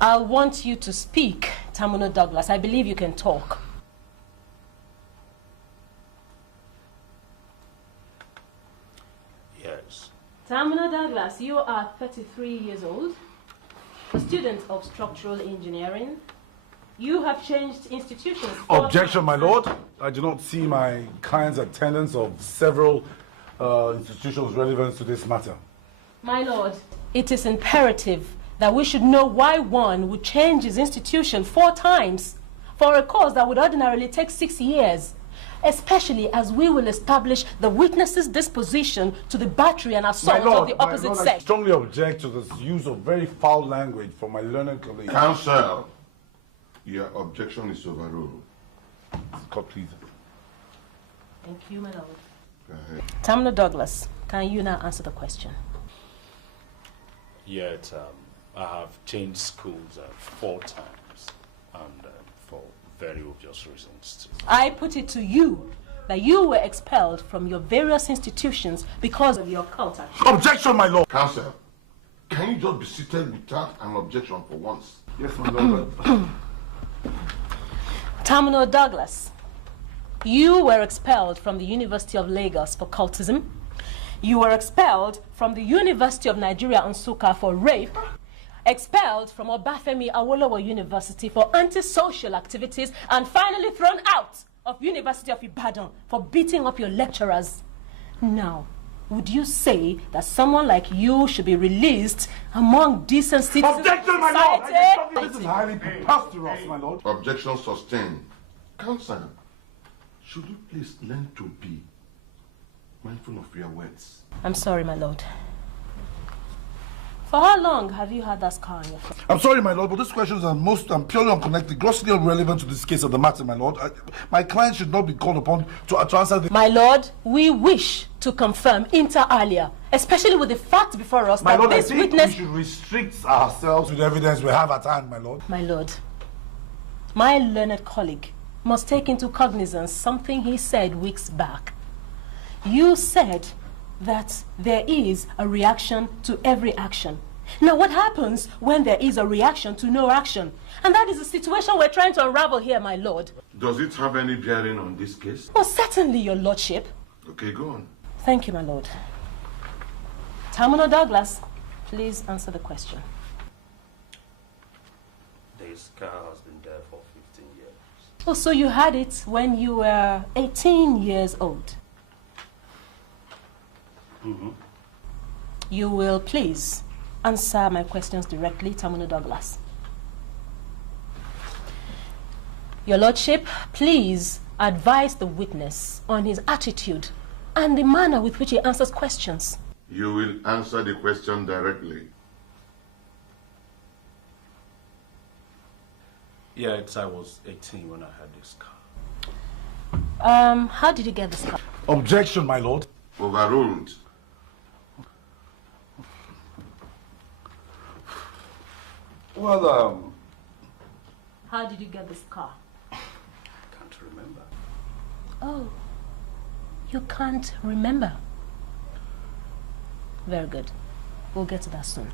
I want you to speak, Tamno Douglas. I believe you can talk. Tamno Douglas, you are 33 years old, a student of structural engineering. You have changed institutions. Objection, my lord. I do not see my client's attendance of several institution's relevance to this matter? My lord, it is imperative that we should know why one would change his institution 4 times for a course that would ordinarily take 6 years, especially as we will establish the witness's disposition to the battery and assault of the opposite sex. I strongly object to this use of very foul language from my learned colleague. Counsel, your objection is overruled. Court, please. Thank you, my lord. Go ahead. Tamna Douglas, can you now answer the question? Yet, I have changed schools 4 times, and for very obvious reasons. I put it to you that you were expelled from your various institutions because of your cult action. Objection, my lord! Counsel, can you just be seated without an objection for once? Yes, my lord. Tamno Douglas, you were expelled from the University of Lagos for cultism. You were expelled from the University of Nigeria Nsukka for rape. Expelled from Obafemi Awolowo University for antisocial activities, and finally thrown out of University of Ibadan for beating up your lecturers. Now, would you say that someone like you should be released among decent citizens Objection, of my society? lord! This is highly preposterous, my lord. Objection sustained. Counsel, should you please learn to be mindful of your words? I'm sorry, my lord. For how long have you had that scar on your face? I'm sorry, my lord, but these questions are purely unconnected, grossly irrelevant to this case of the matter, my lord. My client should not be called upon to answer the... My lord, we wish to confirm inter alia, especially with the fact before us My that lord, this I think witness... we should restrict ourselves to the evidence we have at hand, my lord. My lord, my learned colleague must take into cognizance something he said weeks back. You said that there is a reaction to every action. Now, what happens when there is a reaction to no action? And that is the situation we're trying to unravel here, my lord. Does it have any bearing on this case? Oh, certainly, your lordship. Okay, go on. Thank you, my lord. Tamno Douglas, please answer the question. This car has been there for 15 years. Oh, so you had it when you were 18 years old. Mm-hmm. You will please answer my questions directly, Tamno Douglas. Your lordship, please advise the witness on his attitude and the manner with which he answers questions. You will answer the question directly. Yeah, I was 18 when I had this car. How did you get this car? Objection, my lord. Overruled. Well, How did you get this car? I can't remember. Oh, you can't remember. Very good. We'll get to that soon.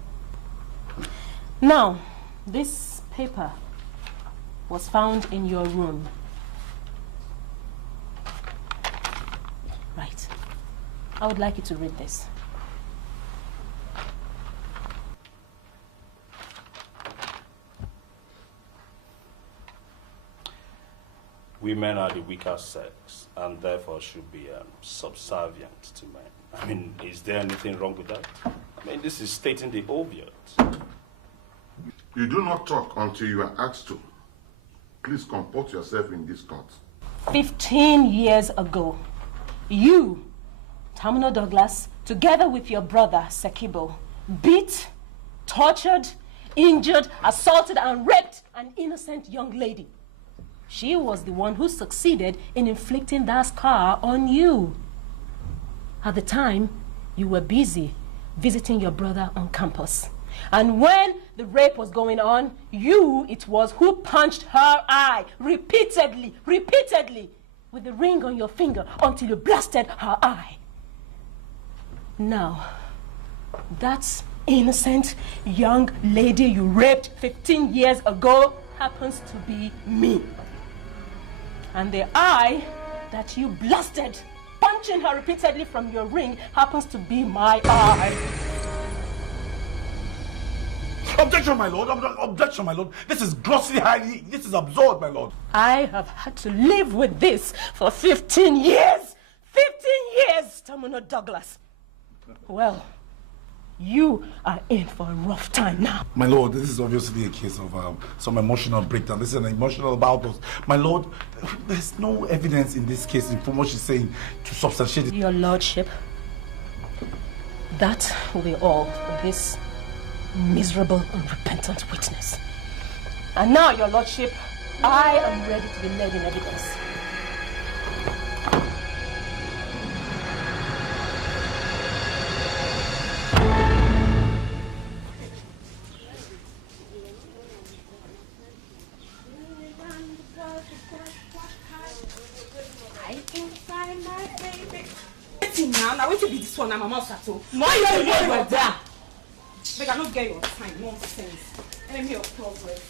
Now, this paper was found in your room. Right. I would like you to read this. Women are the weaker sex and therefore should be subservient to men. I mean, is there anything wrong with that? I mean, this is stating the obvious. You do not talk until you are asked to. Please comport yourself in this court. 15 years ago, you, Tamno Douglas, together with your brother, Sekibo, beat, tortured, injured, assaulted, and raped an innocent young lady. She was the one who succeeded in inflicting that scar on you. At the time, you were busy visiting your brother on campus. And when the rape was going on, it was who punched her eye repeatedly, with the ring on your finger until you blasted her eye. Now, that innocent young lady you raped 15 years ago happens to be me. And the eye that you blasted, punching her repeatedly from your ring, happens to be my eye. Objection, my lord. Objection, my lord. This is this is absurd, my lord. I have had to live with this for 15 years. 15 Here's Tamuno Douglas. Well, you are in for a rough time now. My lord, this is obviously a case of some emotional breakdown. This is an emotional outburst. My lord, there's no evidence in this case from what she's saying to substantiate it. Your lordship, that will be all for this miserable, unrepentant witness. And now, your lordship, I am ready to be led in evidence. Now wait to be this one. I'm a mouse at all. Why you over there? Make I not get your time. Nonsense. Enemy of progress.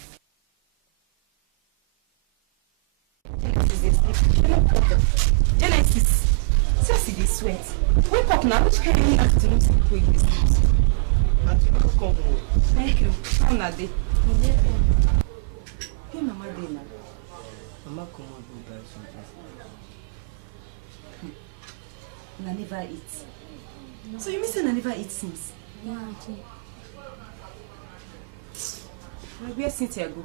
Genesis. Just see this sweat. Wake up now. Which kind of afternoon sleep this sleeps? Thank you. How are they? Hey, Mama Dana. Mama, come on, go buy something. I never eat. So you mean say I never eat since? Yeah, Where Cynthia go?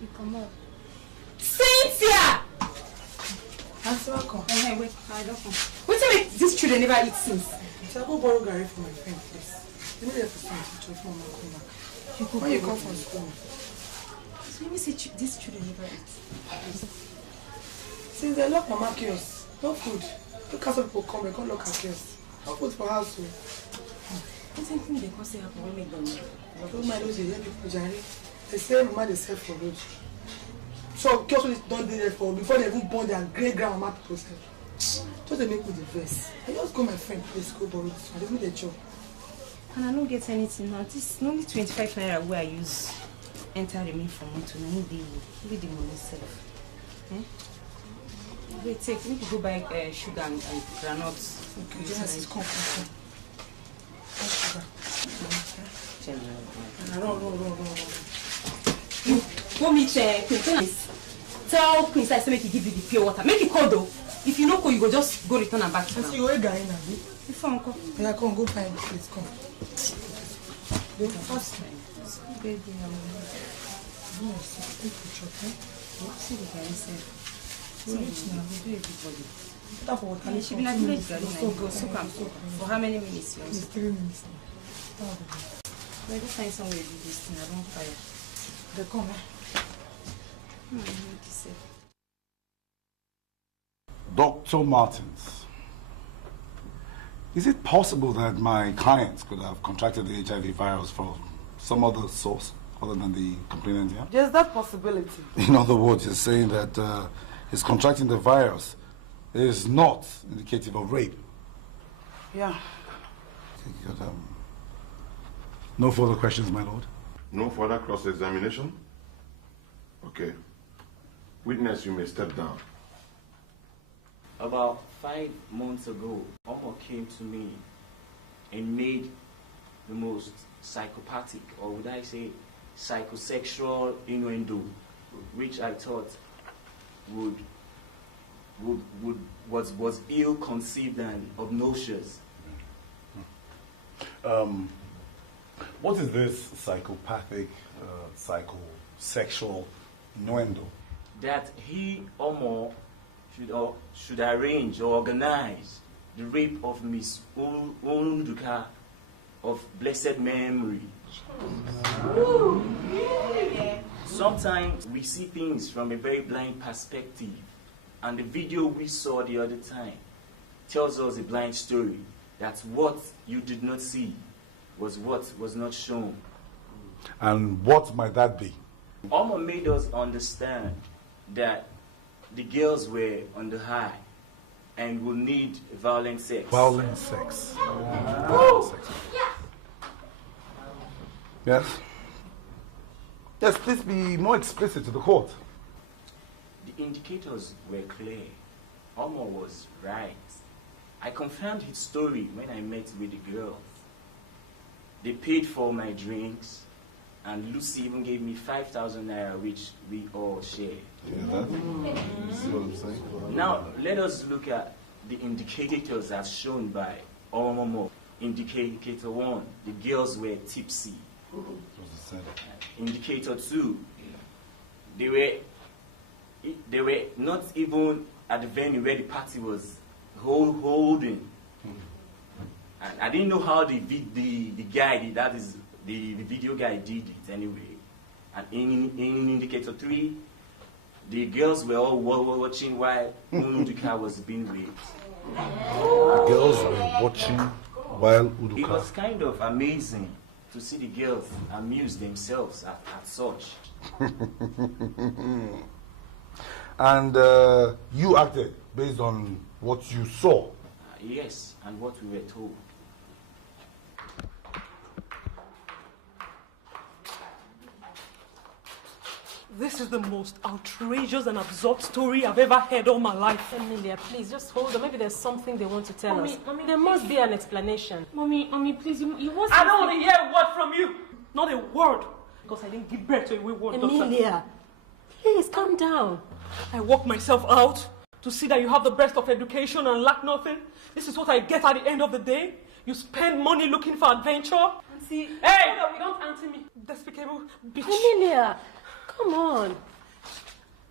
you come up. Cynthia! Welcome. Hey, wait, I don't come. What do you make these children never eat since? So I go borrow Gary for my friend, please. You know, for something to talk. Mama, come back. When you come from school. So you mean say these children never eat? Since they lock Mama kiosk, no food. Look at some people come, they can't lock her kiosk. No food for house. What's anything they can say happen when make them? Don't mind those people, Jerry. They say Mama they sell for road. So kiosk don't do that for before they even born their great grandmama people sell. Just they make with the verse. I just go my friend, please go borrow this one. They do the job. And I don't get anything now. This is only 25 naira where I use enter remain for month to need the money self. Wait, take. We need to go buy sugar and granuts. Okay, Genesis, come. Sugar. Run. Go meet Prince. Tell Prince I say make he give you the pure water. Make it cold though. If you no cold, you go just go return and back. I see you a guy now. Before uncle. Yeah, come go find please come. Go fast. Baby, See the guy inside. we do everybody. And she been at village garden and go soak am. For how many minutes? It's 3 minutes now. Let me find somewhere to do this thing. I don't fire. They come, Dr. Martins, is it possible that my clients could have contracted the HIV virus from some other source other than the complainant here? There's that possibility. In other words, you're saying that his contracting the virus is not indicative of rape. Yeah. Good, no further questions, my lord. No further cross-examination? Okay. Witness, you may step down. About 5 months ago, Omo came to me and made the most psychopathic, or would I say psychosexual innuendo, which I thought was ill-conceived and obnoxious. What is this psychopathic, psychosexual innuendo? That he, Omo, should arrange or organize the rape of Miss Onduka of blessed memory. Sometimes we see things from a very blind perspective, and the video we saw the other time tells us a blind story, that what you did not see was what was not shown. And what might that be? Omo made us understand that the girls were on the high and will need violent sex. Violent sex. Violent sex. Yes? Yes, please be more explicit to the court. The indicators were clear. Omo was right. I confirmed his story when I met with the girls. They paid for my drinks, and Lucy even gave me 5,000 naira, which we all shared. You hear that? You see what I'm saying? Now, let us look at the indicators as shown by Omomo. Indicator 1, the girls were tipsy. Indicator 2, they were not even at the venue where the party was holding. And I didn't know how the guy did, that is the video guy did it anyway. And in indicator 3, the girls were all watching while Uduka was being raped. The girls were watching while Uduka. It was kind of amazing to see the girls amuse themselves at such. And you acted based on what you saw? Yes, and what we were told. This is the most outrageous and absurd story I've ever heard all my life. Emilia, please, just hold on. Maybe there's something they want to tell us. Mommy, there must be an explanation. Mommy, please, you must... I don't want to hear a word from you. Not a word. Because I didn't give birth to a wayward daughter. Emilia, please, calm down. I worked myself out to see that you have the best of education and lack nothing. This is what I get at the end of the day. You spend money looking for adventure. See, hey! You don't answer me, despicable bitch. Emilia, come on.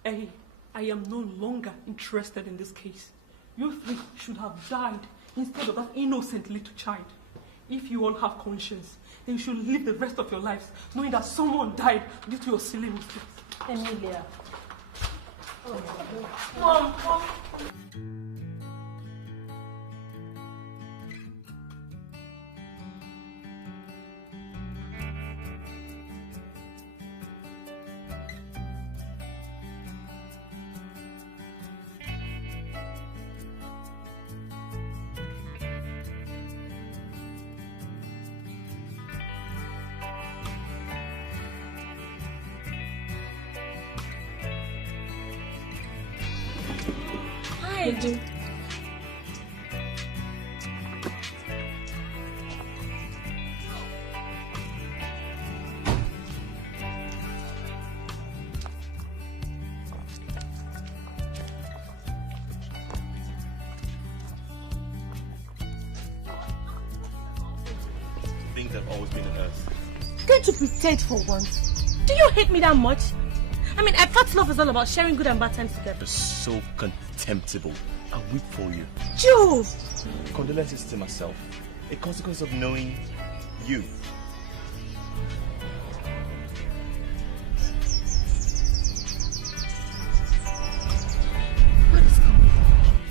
Hey, I am no longer interested in this case. You three should have died instead of that innocent little child. If you all have conscience, then you should live the rest of your lives knowing that someone died due to your silly mistakes. Emilia. Mom. Hi. Things have always been on earth. Can't you pretend for once? Do you hate me that much? I mean, I thought love is all about sharing good and bad times together. You're so contemptible. I weep for you. Joe! Condolences to myself. A consequence of knowing you.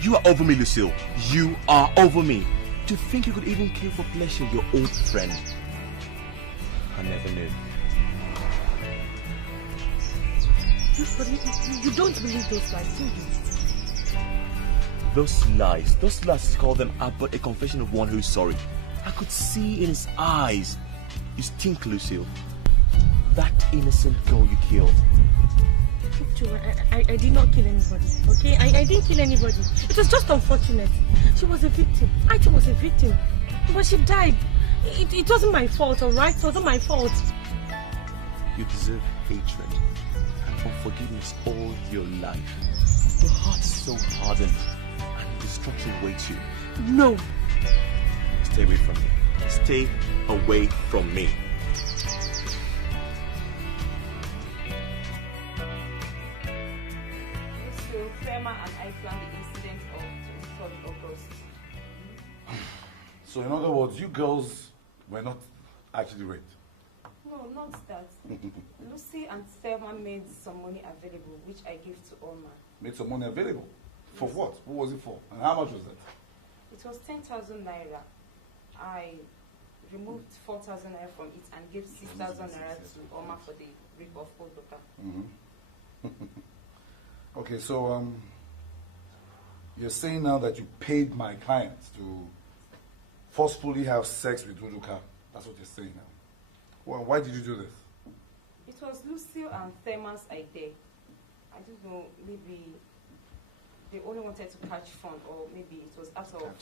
You are over me, Lucille. You are over me. To think you could even kill for pleasure your old friend. I never knew. You don't believe those lies, do you? Those lies, call them, are but a confession of one who is sorry. I could see in his eyes. You stink, Lucille. That innocent girl you killed. Joe, I did not kill anybody, okay? I didn't kill anybody. It was just unfortunate. She was a victim. I too was a victim. But she died. It wasn't my fault, alright? It wasn't my fault. You deserve hatred and unforgiveness all your life. Your heart is so hardened and destruction awaits you. No. Stay away from me. Stay away from me. So, Firma and I planned the incident of 23rd August. So in other words, you girls were not actually raped? No, not that. Lucy and Thelma made some money available, which I gave to Oma. Made some money available? For what? What was it for? And how much was that? It was 10,000 naira. I removed 4,000 naira from it and gave 6,000 naira to Oma for the rape of Odoka. Okay, so you're saying now that you paid my clients to forcefully have sex with Uduka. That's what you're saying now. Well, why did you do this? It was Lucille and Thelma's idea. I don't know, maybe they only wanted to catch fun, or maybe it was out of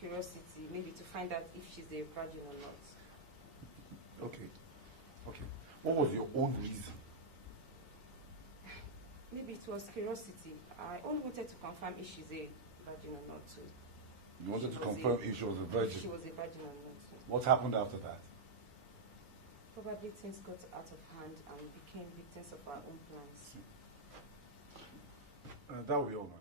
curiosity, maybe to find out if she's a virgin or not. Okay. What was your own reason? Maybe it was curiosity. I only wanted to confirm if she's a virgin or not. So you wanted to confirm if she was a virgin? She was a virgin or not. So. What happened after that? Probably things got out of hand and we became victims of our own plans. That will be all, madam.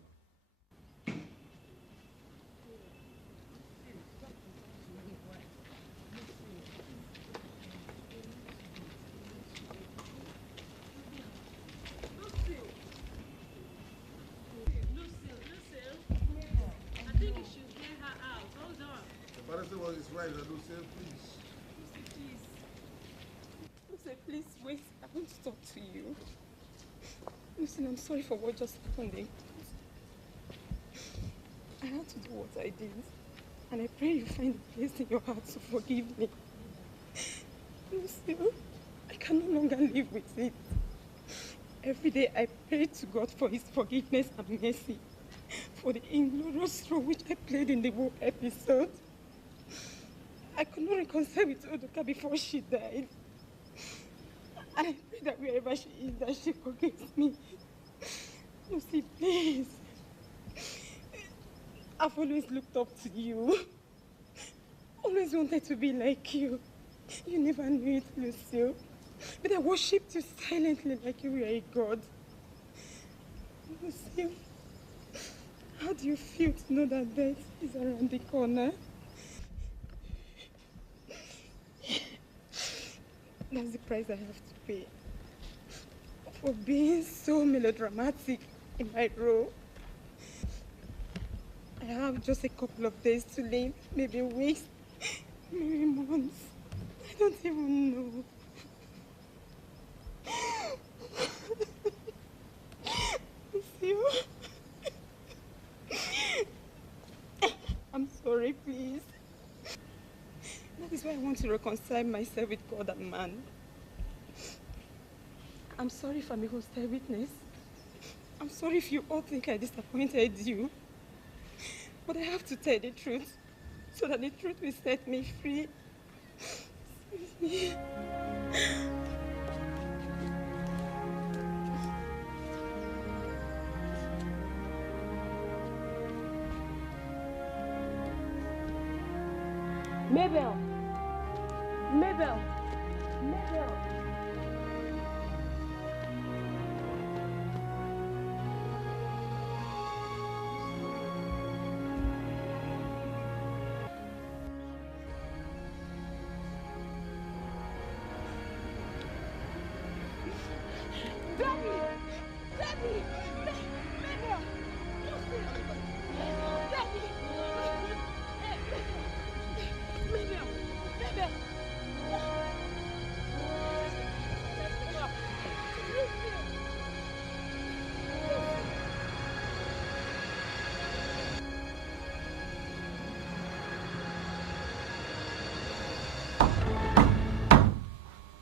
Well, it's right, Lucy, please. Lucy, please wait. I want to talk to you. Lucy, I'm sorry for what just happened. I had to do what I did. And I pray you find a place in your heart to forgive me. Lucy, I can no longer live with it. Every day I pray to God for his forgiveness and mercy. For the inglorious role which I played in the whole episode. I could not reconcile with Udoka before she died. And I pray that wherever she is, that she forgives me. Lucy, please. I've always looked up to you. Always wanted to be like you. You never knew it, Lucy. But I worshipped you silently like you were a god. Lucy, how do you feel to know that death is around the corner? That's the price I have to pay for being so melodramatic in my role. I have just a couple of days to live, maybe weeks, maybe months. I don't even know. I'm sorry, please. That is why I want to reconcile myself with God and man. I'm sorry if I'm a hostile witness. I'm sorry if you all think I disappointed you. But I have to tell the truth, so that the truth will set me free. Excuse me. Mabel! Mabel! Mabel! Daddy! Daddy! Mabel! Daddy! Mabel! Mabel!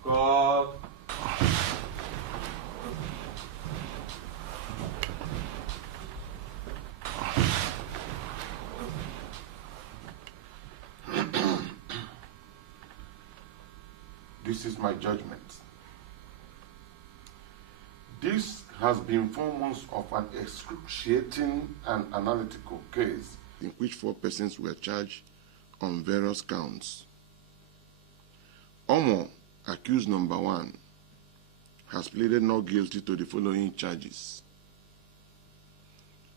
God. This is my judgment. This has been 4 months of an excruciating and analytical case in which 4 persons were charged on various counts. Omo, accused number 1, has pleaded not guilty to the following charges: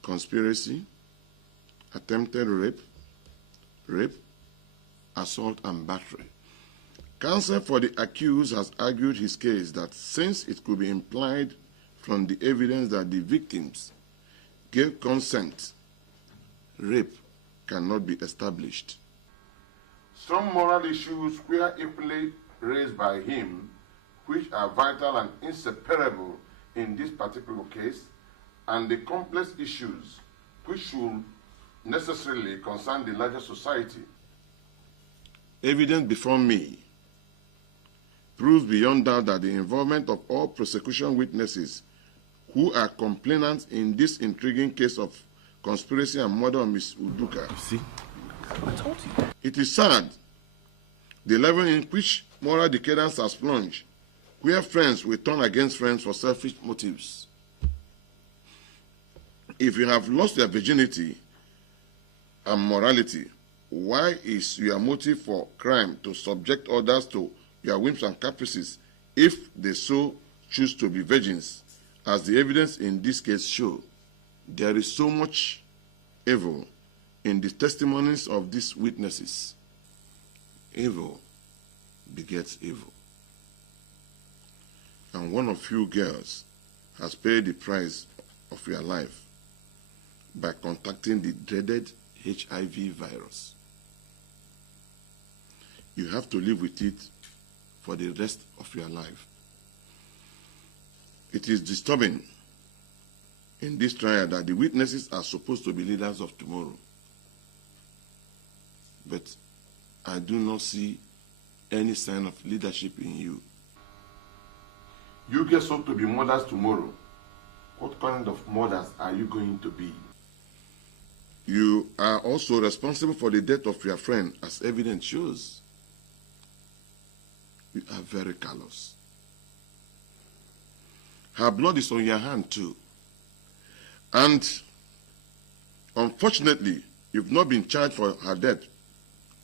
conspiracy, attempted rape, assault, and battery. Counsel for the accused has argued his case that since it could be implied from the evidence that the victims gave consent, rape cannot be established. Some moral issues were equally raised by him, which are vital and inseparable in this particular case, and the complex issues which should necessarily concern the larger society. Evidence before me proves beyond doubt that the involvement of all prosecution witnesses who are complainants in this intriguing case of conspiracy and murder of Miss Udoka. See, I told you. It is sad, the level in which moral decadence has plunged, where friends will turn against friends for selfish motives. If you have lost your virginity, and morality, why is your motive for crime to subject others to your whims and caprices if they so choose to be virgins? As the evidence in this case show, there is so much evil in the testimonies of these witnesses. Evil begets evil. And one of you girls has paid the price of your life by contacting the dreaded HIV virus. You have to live with it for the rest of your life. It is disturbing in this trial that the witnesses are supposed to be leaders of tomorrow. But I do not see any sign of leadership in you. You get up to be mothers tomorrow. What kind of mothers are you going to be? You are also responsible for the death of your friend, as evidence shows. You are very callous. Her blood is on your hand too. And unfortunately, you've not been charged for her death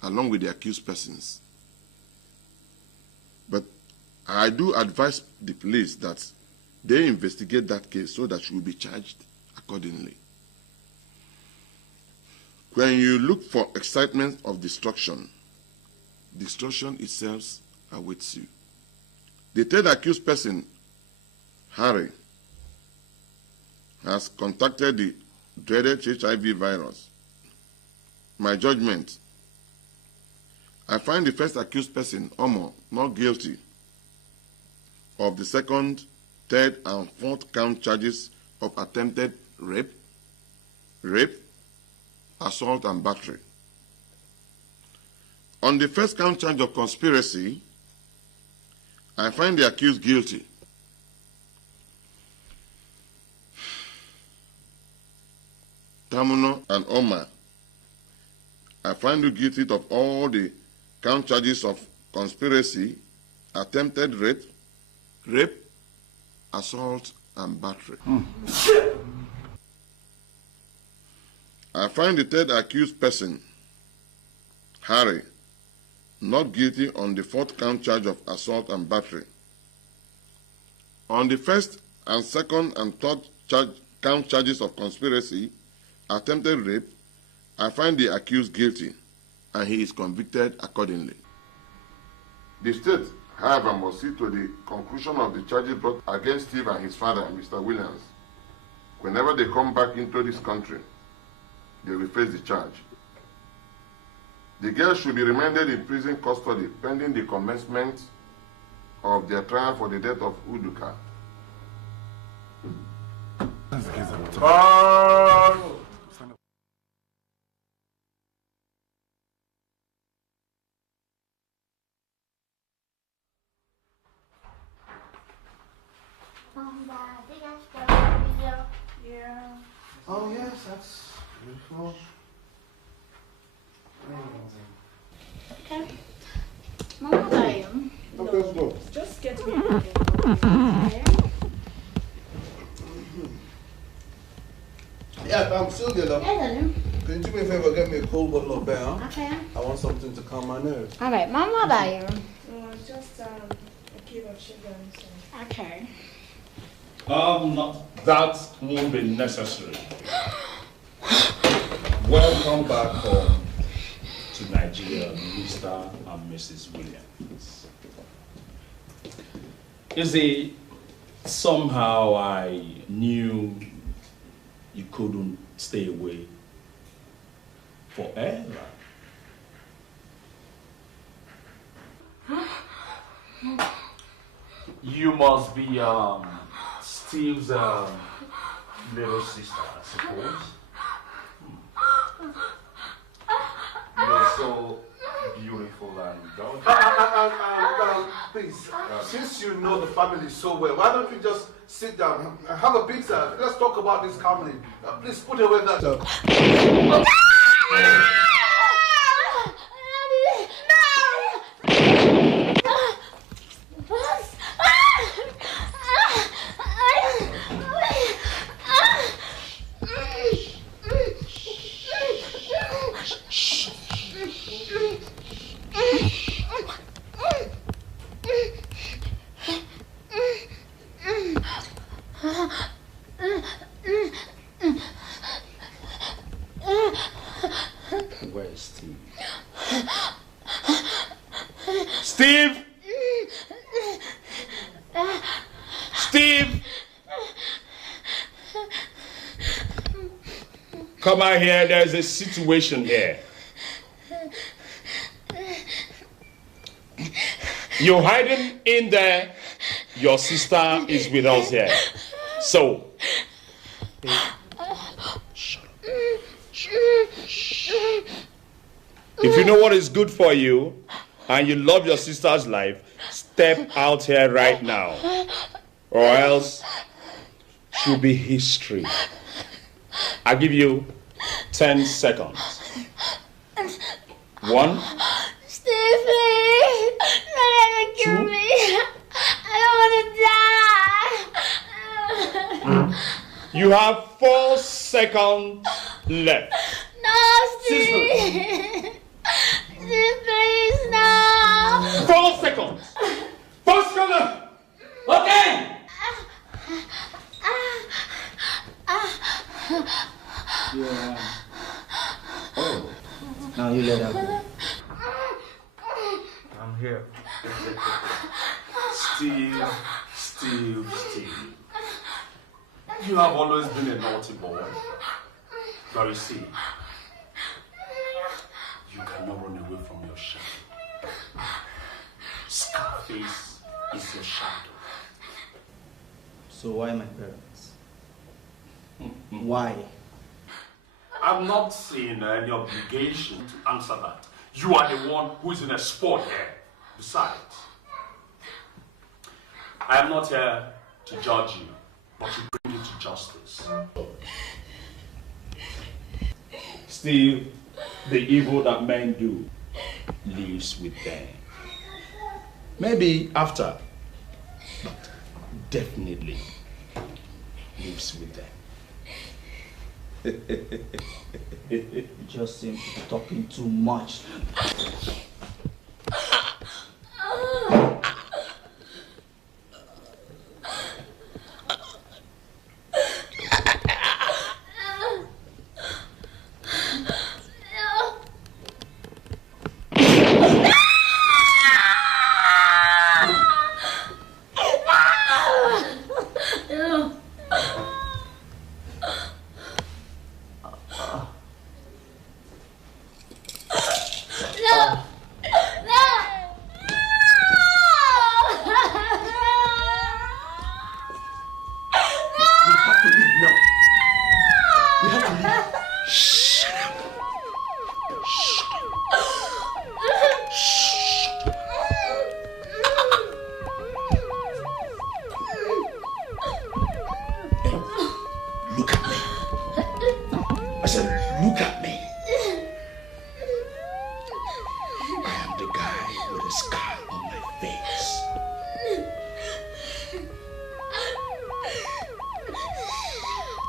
along with the accused persons. But I do advise the police that they investigate that case so that she will be charged accordingly. When you look for excitement of destruction, destruction itself awaits you. The third accused person, Harry, has contacted the dreaded HIV virus. My judgment, I find the first accused person, Omo, not guilty of the second, third, and fourth count charges of attempted rape, assault, and battery. On the first count charge of conspiracy, I find the accused guilty. Tamuno and Omar, I find you guilty of all the count charges of conspiracy, attempted rape, assault, and battery. I find the third accused person, Harry, not guilty on the fourth count charge of assault and battery. On the first and second and third count charges of conspiracy, attempted rape, I find the accused guilty, and he is convicted accordingly. The state, however, must see to the conclusion of the charges brought against Steve and his father, Mr. Williams. Whenever they come back into this country, they will face the charge. The girls should be remanded in prison custody pending the commencement of their trial for the death of Uduka. Yeah. Oh yes, that's beautiful. Okay. Mama, I am. Okay, let's go. Just get me. Yeah, I'm still good. Yeah, darling. Can you do me a favor, get me a cold bottle of beer? Okay. I want something to calm my nerves. Alright, Mama, I am. Just a cube of sugar and so. Okay. That won't be necessary. Welcome back home to Nigeria, Mr. and Mrs. Williams. You see, somehow I knew you couldn't stay away forever. You must be Steve's little sister, I suppose. You're so beautiful and gorgeous. Please, since you know the family so well, why don't you just sit down, have a pizza, let's talk about this calmly. Please put away that. Come out here, there's a situation here. You're hiding in there. Your sister is with us here. So, shut up. If you know what is good for you and you love your sister's life, step out here right now. Or else she'll be history. I give you 10 seconds. 1. Steve, please. Don't ever kill me. I don't want to die. You have 4 seconds left. No, Steve. Steve, please, no. 4 seconds. 4 seconds left. Okay. Yeah. Oh. Now you let her go. I'm here. Steve. You have always been a naughty boy. But you see, you cannot run away from your shadow. Scarface is your shadow. So why my parents? Why? I'm not seeing any obligation to answer that. You are the one who is in a sport here. Besides, I am not here to judge you, but to bring you to justice. Steve, the evil that men do lives with them. Maybe after, but definitely lives with them. You just seem to be talking too much.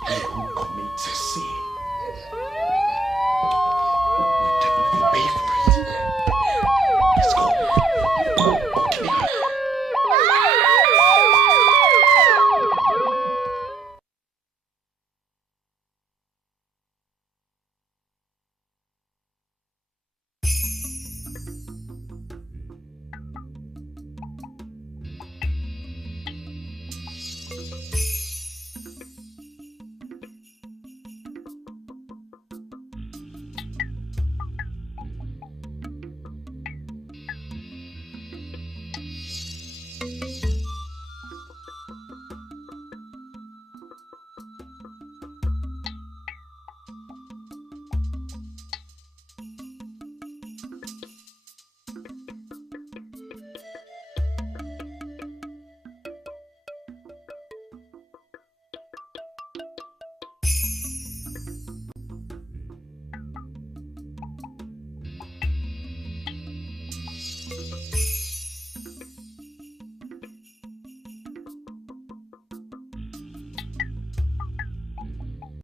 He who